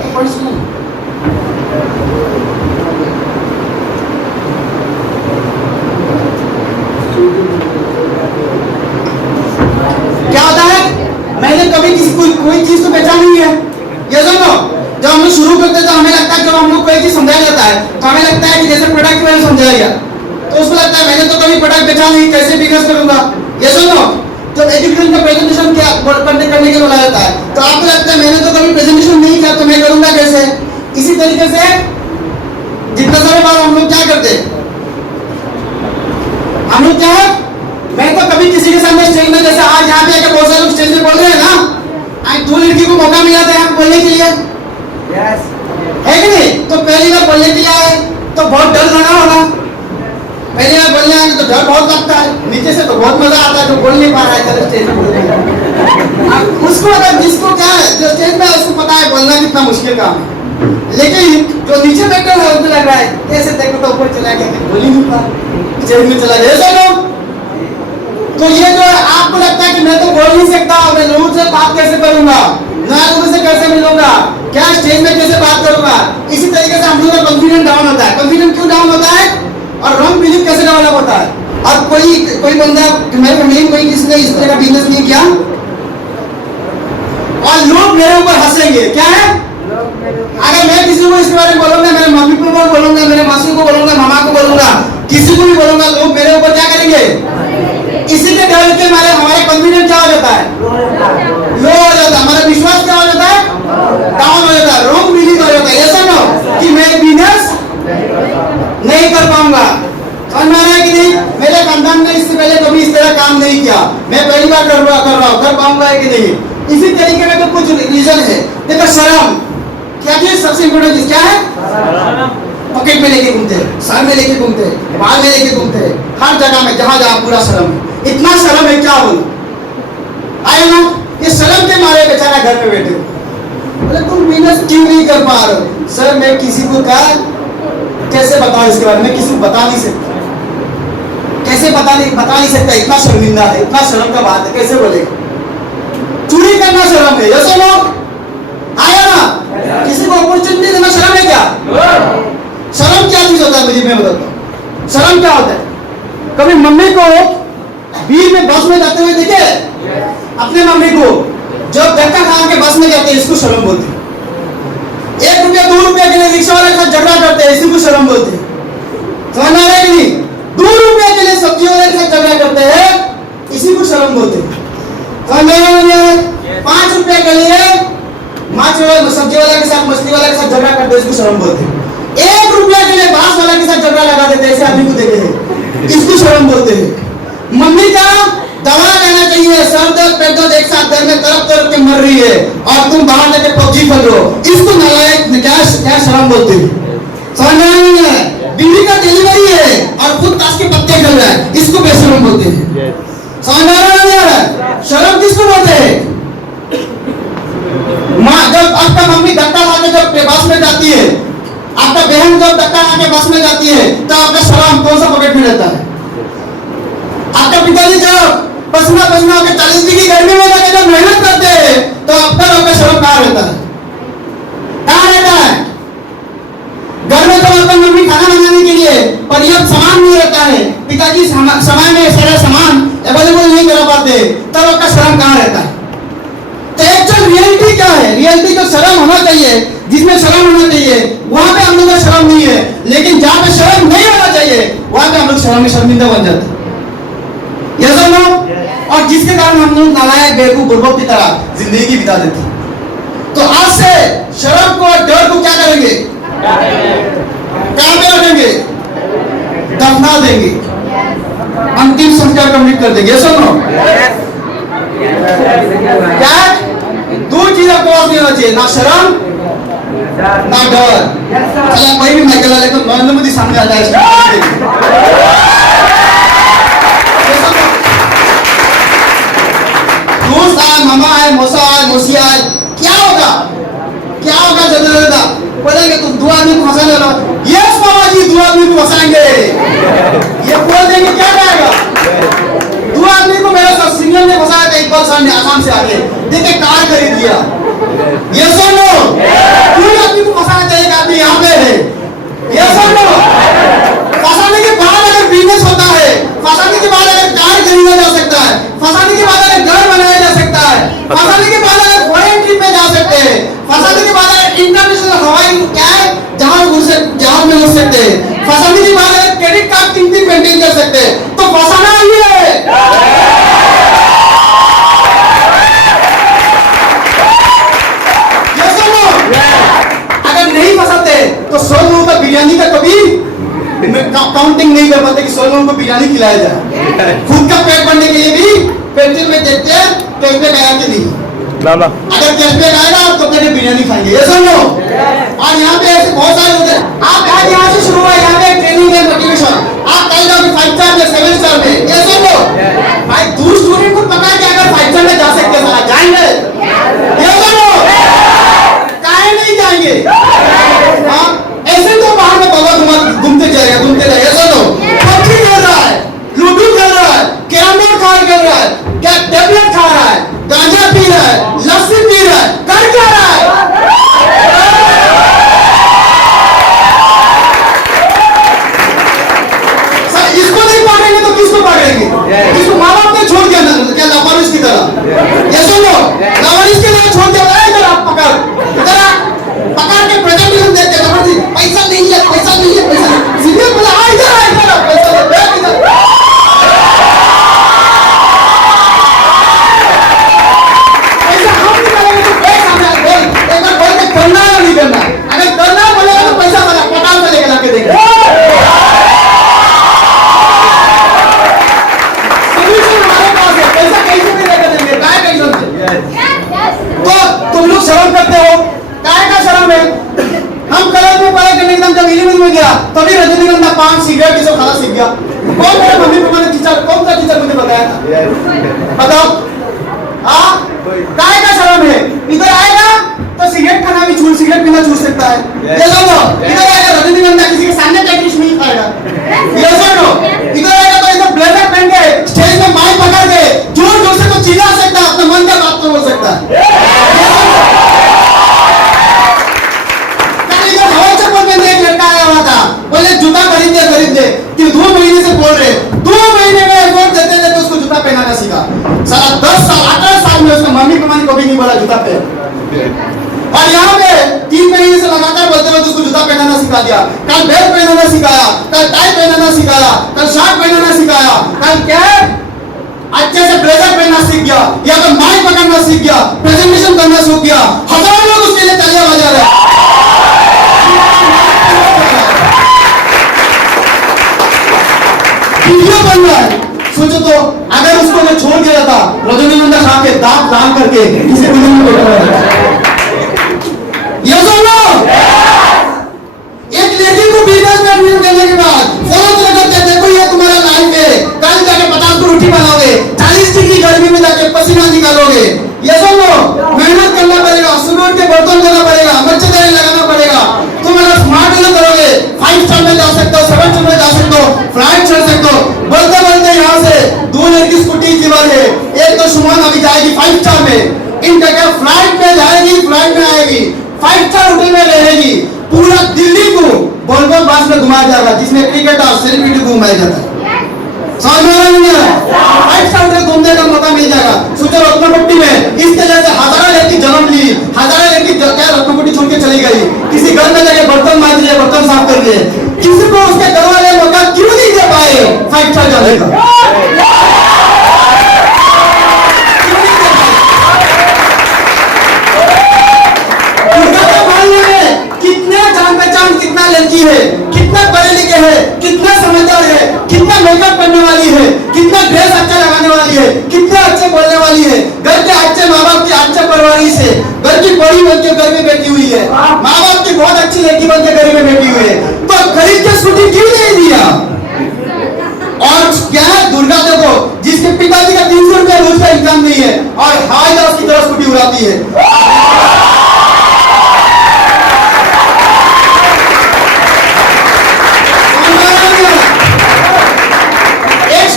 कोई चीज तो बेचा नहीं है, ये सुनो। जब हम लोग शुरू करते हैं तो हमें लगता है, जब हम लोग कोई चीज समझाया जाता है तो हमें लगता है कि जैसे प्रोडक्ट मैंने समझाया गया, तो उसको लगता है मैंने तो कभी प्रोडक्ट बेचा नहीं, कैसे बिजनेस करूंगा, ये सुनो। जब एजुकेशन का प्रेजेंटेशन क्या करने के लिए बोला जाता है तो आपको लगता है मैंने तो कभी प्रेजेंटेशन नहीं किया तो मैं करूंगा कैसे। इसी तरीके से जितना सारे बार हम लोग क्या करते हैं, हम लोग क्या है, मैं तो कभी किसी के सामने स्टेज में, जैसे आज यहाँ पे आके बहुत सारे लोग स्टेज में बोल रहे हैं ना, आज 2 लड़की को मौका मिला था यहाँ बोलने के लिए, है कि नहीं? तो पहली बार बोलने के लिए आए तो बहुत डर लगा होगा, पहली बार बोलने आए तो डर बहुत लगता है, नीचे से तो बहुत मजा आता है जो बोल नहीं पा रहा है स्टेज पे बोलने। उसको अगर जिसको क्या है, जो स्टेज में उसको पता है बोलना कितना मुश्किल काम है, लेकिन जो नीचे बैठे हुए उनको लग रहा है कैसे देखो तो ऊपर चला गया, बोल ही नहीं पा, स्टेज में चला गया, ऐसा। तो ये जो है आपको लगता है कि मैं तो बोल नहीं सकता, मैं लोगों से बात कैसे करूंगा, नया लोगों से कैसे मिलूंगा, क्या स्टेज में कैसे बात करूंगा। इसी तरीके से हम लोगों का कॉन्फिडेंस डाउन होता है। कॉन्फिडेंस क्यों डाउन होता है और रॉन्ग बिलीफ कैसे डेवलप होता है। अब कोई बंदा, मेरे फैमिली में कोई किसी ने इस तरह का बिजनेस नहीं किया और लोग मेरे ऊपर हंसेंगे, क्या है, अगर मैं किसी को इसके बारे में बोलूंगा, मेरे मम्मी को बोलूंगा, मेरे मासी को बोलूंगा, मामा को बोलूंगा, किसी को भी बोलूंगा, लोग मेरे ऊपर क्या करेंगे। इसी के डर के मारे हमारे कॉन्फिडेंस क्या हो जाता है, लो हो जाता है, हमारा विश्वास क्या हो जाता है, डाउन हो जाता है, रॉन्ग बिलीफ हो जाता है, ऐसा ना कि मैं बिजनेस नहीं कर पाऊंगा। समझ में आ रहा है कि नहीं? मेरे खानदान में इससे पहले कभी इस तरह काम नहीं किया, मैं पहली बार कर रहा हूँ, कर पाऊंगा कि नहीं। इसी तरीके में तो कुछ रीजन है। देखो शर्म क्या चीज, सबसे इंपोर्टेंट चीज क्या है, पॉकेट में लेके घूमते हैं, सर में लेके घूमते हैं, बाल में लेके घूमते हैं, हर जगह में जहां जहां पूरा शर्म है। इतना शर्म है क्या बोलूं, आए ना, ये शर्म के मारे बेचारा घर में बैठे, बोले तुम बिजनेस क्यों नहीं कर पा रहे हो। सर मैं किसी को क्या कैसे बताऊं इसके बारे में, किसी को बता नहीं सकता, कैसे बता नहीं सकता, इतना शर्मिंदा है, इतना शर्म का बात है, कैसे बोलेगा। चोरी करना शर्म है, ऐसे लोग आया ना, किसी को अपॉर्चुनिटी देना शर्म है क्या। शर्म क्या चीज होता है मुझे मैं बताता हूँ। शर्म क्या होता है, कभी मम्मी को भीड़ में बस में जाते हुए देखे, अपने मम्मी को जब धक्का खा के बस में जाते हैं, इसको शर्म बोलते हैं। 1 रुपया 2 रुपया के लिए रिक्शा वाले के साथ झगड़ा करते हैं, इसी को शर्म बोलते हैं। समझ आ रहा है कि नहीं? 2 रुपया के लिए सब्जी वाले के साथ झगड़ा करते हैं, इसी को शर्म बोलते हैं। समझ में आ रहा है? 5 रुपया के लिए सब्जी वाला के साथ मछली वाला के साथ झगड़ा करते हैं, इसको शर्म बोलते हैं। 1 रुपया के लिए बांस वाला के साथ झगड़ा लगा देते हैं, ऐसे आदमी को देखे हैं, इसको शर्म बोलते हैं। मम्मी का दवा लेना चाहिए, सर दर्द पेट दर्द एक साथ घर में तरफ तरफ के मर रही है और तुम बाहर जाके पबजी खेल रहे हो, इसको नालायक क्या शर्म बोलते हैं। समझ में नहीं है? बीवी का डिलीवरी है और खुद ताश के पत्ते खेल रहा है, इसको बेशरम बोलते हैं। समझ में नहीं आ रहा? शर्म किसको बोलते हैं? माँ जब आपका मम्मी धक्का खाके जब बस में जाती है, आपका बहन जब धक्का खाके बस में जाती है, तो आपका शर्म कौन सा पॉकेट में रहता है? आपका पिताजी जब पसीना होकर 40 डिग्री गर्मी में जाके जब मेहनत करते हैं, तो आपका शर्म कहाँ रहता है? कहाँ रहता है? घर में तो आपका मम्मी खाना बनाने के लिए पर्याप्त सामान नहीं रहता है, पिताजी समय में सारा सामान अवेलेबल नहीं करा पाते, तब आपका शर्म कहाँ रहता है? तो एक्चुअल रियलिटी क्या है? रियलिटी जो शर्म होना चाहिए, जिसमें शर्म होना चाहिए, वहां पे हम लोग का शर्म नहीं है, लेकिन जहां पे शर्म नहीं होना चाहिए वहां पे हम लोग शर्म में शर्मिंदा बन जाते हैं। यस और नो? और जिसके कारण हम लोग नालायक बेवकूफ बुर्बक की तरह जिंदगी बिता देते हैं। तो आज से शर्म को और डर को क्या करेंगे? कहां पे रखेंगे? दफना देंगे, अंतिम संस्कार कंप्लीट कर देंगे। यस और नो? क्या 2 चीज आपको नहीं होना चाहिए, ना शर्म ना डर। चला कोई भी माइकल वाले को नरेंद्र मोदी सामने आ जाए, दोस्त आए, मामा आए, मौसा आए, मौसी आए, क्या होगा ज्यादा बोलेंगे तुम 2 आदमी को फंसा ले लो। यस मामा जी 2 आदमी को फंसाएंगे, ये बोल देंगे, क्या जाएगा? 2 आदमी को मेरे साथ सिग्नल में फंसाया था, इकबाल साहब ने आसाम से आके देखे कार खरीद लिया। यस और नो? 2 आदमी को फंसाया था, एक आदमी यहाँ पे है। यस और नो? फंसाने के बाद अगर बिजनेस होता है, फंसाने के बाद अगर कार खरीदा जा सकता है, फंसाने के बाद अगर घर बनाया जा सकता है, फंसाने के बाद अगर फॉरेन सकते, तो फंसाना ही है। ये सुनो, अगर नहीं फंसाते तो 100 लोगों का बिरयानी का कभी काउंटिंग नहीं कर पाते कि 100 लोगों को बिरयानी खिलाया जाए। खुद का पेट भरने के लिए भी पेट्रोल में देखते हैं कैशबैक आया कि नहीं। अगर कैशबैक आएगा तो पहले बिरयानी खाएंगे, ये सुन लो। और यहाँ पे ऐसे बहुत सारे होते हैं। आप आज यहाँ से शुरू हुआ, यहाँ पे ट्रेनिंग है, मोटिवेशन। आप कल जाओगे 5 स्टार में, 7 स्टार में, ये सुन लो। भाई दूर स्टूडेंट को पता है कि अगर 5 स्टार में जा सकते हैं, जाएंगे, ये सुन लो। काहे नहीं जाएंगे? हाँ, ऐसे तो बाहर में बाबा घूमते जाएगा, ये सुन लो। पबजी खेल रहा है, लूडो खेल रहा है, कैरम बोर्ड खेल रहा है, क्या टेबलेट खा रहा है, गांजा पी रहा है, लस्सी पी रहा है, कर क्या रहा है? सर इसको नहीं पकड़ेंगे तो किसको पकड़ेंगे? इसको माँ बाप ने छोड़ दिया ना, क्या लावारिस की तरह। ये सुनो, लावारिस की तरह छोड़ दिया, इधर आप पकड़, इधर पकड़ के प्रेजेंटेशन देते हैं, पैसा नहीं है, पैसा नहीं है, पैसा नहीं। सीनियर बोला आ इधर पैसा दे, बैठ इधर। पैसा हम नहीं करेंगे तो बैठ सामने बोल, एक बार बोल के करना है या नहीं करना? अगर करना बोलेगा तो पैसा वाला पटाल से लेकर आके देंगे। सोल्यूशन हमारे पास है, पैसा कैसे भी लेकर देंगे, काय कैसे से। तो तुम लोग शर्म करते हो, काय का शर्म है? हम कॉलेज में पढ़ाई करने एकदम जब इलेवेंथ में गया तभी रजनीगंधा पान सिगरेट ये सब खाना सीख गया। कौन मेरे मम्मी पापा ने टीचर, कौन सा टीचर मुझे बताया था? बताओ। हाँ, काय का शर्म है? इधर आएगा तो सिगरेट खाना भी छूट, सिगरेट पीना छूट सकता है, ये सुनो। इधर आएगा रजनीगंधा किसी के सामने टैक्टिस नहीं खाएगा, ये सुनो। इधर आएगा तो एकदम ब्लेजर पहन के स्टेज में माइक पकड़ के जोर जोर से तो चिल्ला सकता है, अपने मन का बात तो बोल सकता है। बोले जूता खरीद दे, कि 2 महीने से बोल रहे, 2 महीने में एफर्ट देते थे तो उसको जूता पहनाना सीखा। साला 10 साल 18 साल में उसका मम्मी को भी नहीं बोला जूता पहन। और यहाँ पे 3 महीने से लगातार बोलते हुए उसको जूता पहनाना सिखा दिया। कल बेल्ट पहनाना सिखाया, कल टाई पहनाना सिखाया, कल शर्ट पहनाना सिखाया, कल कैप अच्छे से ब्लेजर पहनना सीख गया, या तो माइक पकड़ना सीख गया, प्रेजेंटेशन करना सीख गया। हजारों लोग उसके लिए तालियां बजा रहे हैं। वीडियो बन रहा है। सोचो तो अगर उसको मैं छोड़ दिया था रजनीगंधा खा के दांत दान करके किसी बिल्डिंग में बैठा हुआ, ये सुनो। एक लेडी को बिजनेस में एडमिशन देने के बाद फोन करते देखो ये तुम्हारा लाइफ है, कल जाके 50 को रोटी बनाओगे, 40 डिग्री गर्मी में जाके पसीना निकालोगे, ये सुनो। मेहनत करना पड़ेगा, सुबह उठ के बर्तन धोना पड़ेगा, मच्छरदानी लगाना पड़ेगा। तुम अगर स्मार्ट यूज करोगे 5 स्टार में जा सकते हो, 7 स्टार में जा सकते हो, फ्लाइट चढ़ सकते हो। बोलते बोलते यहाँ से 2 लड़की स्कूटी की बात है, एक तो सुमन अभी जाएगी 5 स्टार में, इनका क्या फ्लाइट में जाएगी, फ्लाइट में आएगी, 5 स्टार होटल में रहेगी। पूरा दिल्ली को बोल बास में घुमाया जाएगा, जिसमें क्रिकेट और सेलिब्रिटी को घुमाया जाता है। समझ में नहीं आ रहा? 5 स्टार होटल घूमने का मौका मिल जाएगा। सोचो रत्नपट्टी में इस तरह से हजारों लड़की जन्म ली, हजारों लड़की क्या रत्नपट्टी छोड़ के चली गई, किसी घर में जाके बर्तन मांज लिए, बर्तन साफ कर लिए। किसी को उसके घर वाले मौका क्यों नहीं दे पाए 5 स्टार जाने का? कितने जान पहचान, कितना लड़की है, कितना पढ़े लिखे है, कितना समझदार है, कितना मेकअप करने वाली है, कितना ड्रेस अच्छा लगाने वाली है, कितना अच्छे बोलने वाली है, घर के अच्छे माँ बाप की अच्छे परवरिश से, घर की बड़ी बन के घर में बैठी हुई है, माँ बाप की बहुत अच्छी लड़की बन के घर में बैठी हुई है, तो खरीद के स्कूटी क्यों नहीं दिया? और क्या है दुर्गा देखो, जिसके पिताजी का 300 रुपया रोज का इनकम नहीं है और हाई दास की तरह स्कूटी उड़ाती है।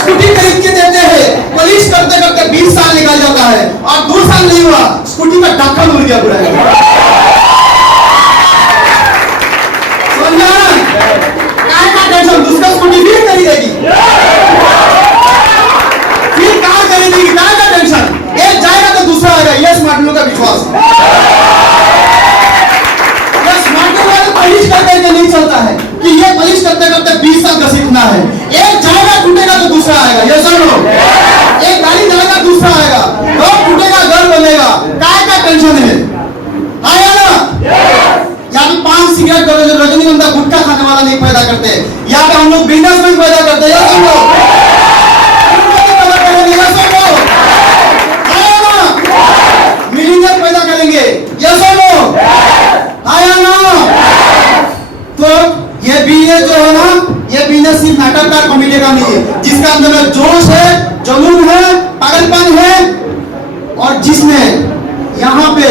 स्कूटी खरीद के देते हैं, पुलिस करते करते 20 साल निकल जाता है और 2 साल नहीं हुआ स्कूटी का ढक्कन उड़ गया पूरा। समझा? काय का टेंशन, दूसरा स्कूटी भी खरीदेगी, फिर कार खरीदेगी, काय का टेंशन? एक जाएगा तो दूसरा आएगा, ये स्मार्ट लोगों का विश्वास है। वाला नहीं पैदा करते, यहाँ पे हम लोग बिजनेसमैन पैदा करते हैं। यस और नो? पैदा करेंगे, यस और नो? हाँ या ना? मिलियनियर पैदा करेंगे, यस और नो? हाँ या ना? तो ये बिजनेस जो है ना, ये बिजनेस सिर्फ नाटक का कॉमेडी का नहीं है, जिसका अंदर में जोश है, जुनून है, पागलपन है, और जिसमें यहाँ पे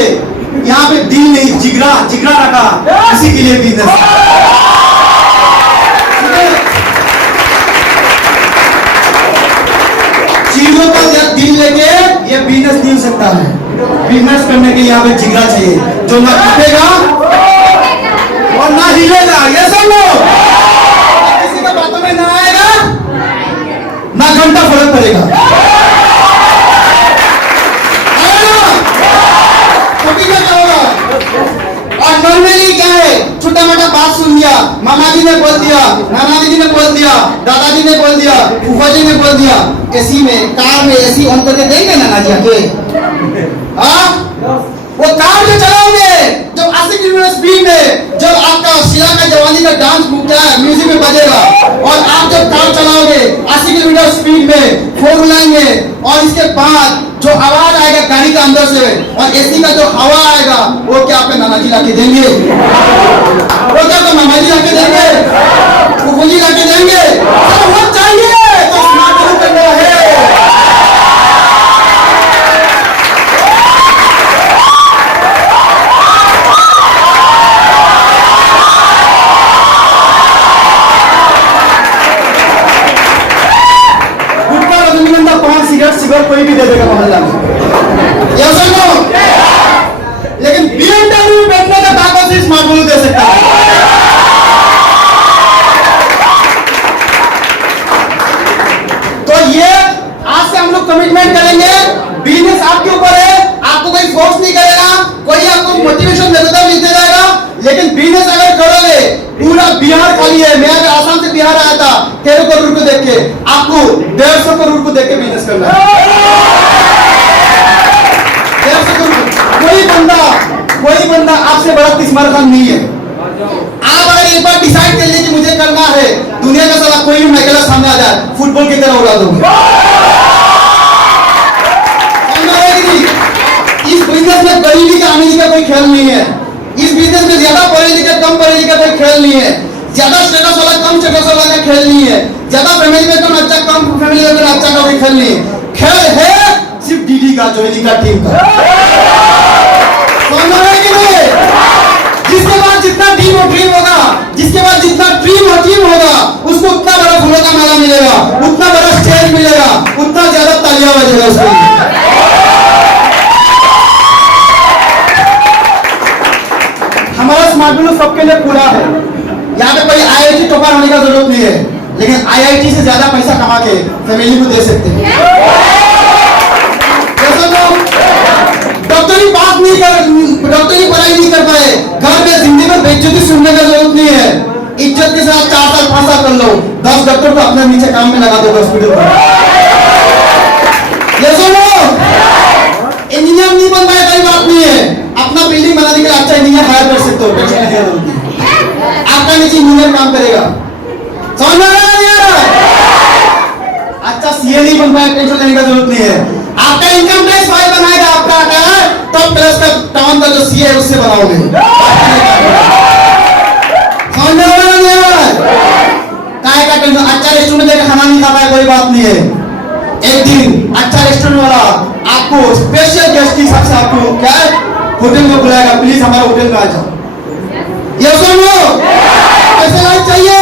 दिल नहीं, जिगरा रखा, इसी के लिए बिजनेस। चीजों का दिल लेके ये बिजनेस नहीं हो सकता है। बिजनेस करने के यहाँ पे जिगरा चाहिए, जो ना टूटेगा और ना हिलेगा। ये सब लोग किसी का बातों में ना आएगा, ना घंटा फर्क पड़ेगा। और नॉर्मली क्या है, छोटा मोटा बात सुन लिया, मामा जी ने बोल दिया, नाना जी ने बोल दिया, दादाजी ने बोल दिया, फूफा जी ने बोल दिया, एसी में, कार में एसी ऑन करके देंगे नाना जी आके, वो कार जो चलाओगे जब 80 किलोमीटर स्पीड में, जब आपका शिला का जवानी का डांस म्यूजिक में बजेगा, और आप जब कार चलाओगे 80 किलोमीटर स्पीड में 4 लाइन में, और इसके बाद जो आवाज आएगा गाड़ी के अंदर से, और एसी का जो हवा आएगा, वो क्या आपके नाना जी लाके देंगे? वो क्या तो मामा जी लाके देंगे? फूफू जी लाके देंगे? वो चाहिए तो स्मार्ट करना है। सिगरेट कोई भी दे देगा मोहल्ला में, यस और नो? लेकिन BMW में बैठने का ताकत सिर्फ स्मार्ट बोलू दे सकता है। तो ये आज से हम लोग कमिटमेंट करेंगे, बिजनेस आपके ऊपर है, आपको कोई फोर्स नहीं करेगा, कोई आपको मोटिवेशन देता नहीं दे जाएगा, लेकिन बिजनेस अगर करोगे, पूरा बिहार खाली है। मैं अगर आसाम से बिहार आया था 13 करोड़ को देख के, आपको 150 करोड़ को देख के बिजनेस करना है। 150 करोड़, कोई बंदा आपसे बड़ा तिस्मार खान नहीं है। आप अगर एक बार डिसाइड कर लिए कि मुझे करना है, दुनिया का साला कोई भी मैकेला सामने आ जाए, फुटबॉल की तरह उड़ा दोगे। इस बिजनेस में गरीबी का अमीरी का कोई खेल नहीं है। इस बिजनेस में ज्यादा पढ़े लिखे कम पढ़े लिखे कोई खेल नहीं है, ज्यादा स्टेटस वाला कम स्टेटस वाला का खेल नहीं है, ज्यादा फैमिली में कम अच्छा कम फैमिली में अच्छा का कोई खेल नहीं है। खेल है सिर्फ डीडी का, जोएली का, टीम का। समझ रहे कि नहीं? जिसके बाद जितना टीम और ड्रीम होगा, जिसके बाद जितना ड्रीम और टीम होगा, उसको उतना बड़ा फूलों का माला मिलेगा, उतना बड़ा स्टेज मिलेगा, उतना ज्यादा तालियां बजेगा उसको। हमारा स्मार्ट बोलो सबके लिए पूरा है। यहाँ पे कोई IIT टॉपर होने का जरूरत नहीं है, लेकिन IIT से ज्यादा पैसा कमा के फैमिली को दे सकते हैं। डॉक्टरी पास नहीं कर, डॉक्टरी पढ़ाई नहीं कर पाए, घर में जिंदगी में बेइज्जती सुनने का जरूरत नहीं है। इज्जत के साथ 4 साल 5 साल कर लो, 10 डॉक्टर को अपने नीचे काम में लगा दो हॉस्पिटल में। ये सुनो, इंजीनियर नहीं बन पाए कोई बात नहीं है, अपना बिल्डिंग बनाने के लिए अच्छा इंजीनियर हायर कर सकते हो, टेंशन नहीं है। आपका नीचे इंजीनियर काम करेगा, समझ में आ रहा है? अच्छा सीए नहीं बन पाए, टेंशन लेने का जरूरत नहीं है। आपका इनकम टैक्स फाइल बनाएगा, आपका आता है तो प्लस का टाउन का जो सीए है उससे बनाओगे। समझ में आ रहा है? काय का टेंशन, अच्छा रेस्टोरेंट में खाना नहीं खा पाए कोई बात नहीं है। एक दिन अच्छा रेस्टोरेंट वाला आपको स्पेशल गेस्ट के हिसाब से आपको क्या है होटल में बुलाएगा, प्लीज हमारे होटल में आ जाओ। ये सुनो, ऐसे लाइफ चाहिए,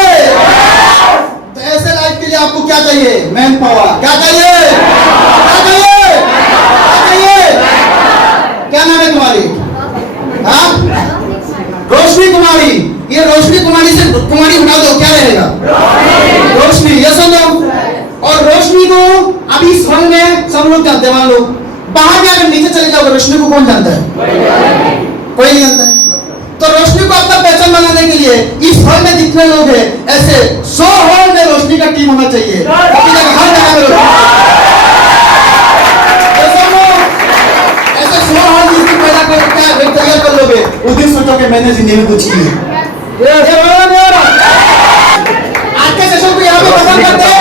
तो ऐसे लाइफ के लिए आपको क्या चाहिए? Man power. क्या चाहिए? क्या चाहिए? क्या चाहिए? क्या नाम है तुम्हारी? हाँ, रोशनी कुमारी। ये रोशनी कुमारी से कुमारी उठा दो, क्या रहेगा? रोशनी। ये सुनो, और रोशनी को अभी इस हॉल में सब लोग जानते हैं, मान लो बाहर जाकर नीचे चले जाओगे, रोशनी को कौन जानता है? कोई नहीं जानता है। तो रोशनी को अपना पहचान बनाने के लिए इस हॉल में जितने लोग हैं, ऐसे 100 हॉल में रोशनी का टीम होना चाहिए। हर जगह में ऐसे 100 हॉल जिस दिन पैदा कर तैयार कर लोगे, उस दिन सोचोगे मैंने जिंदगी में कुछ किया। करते हैं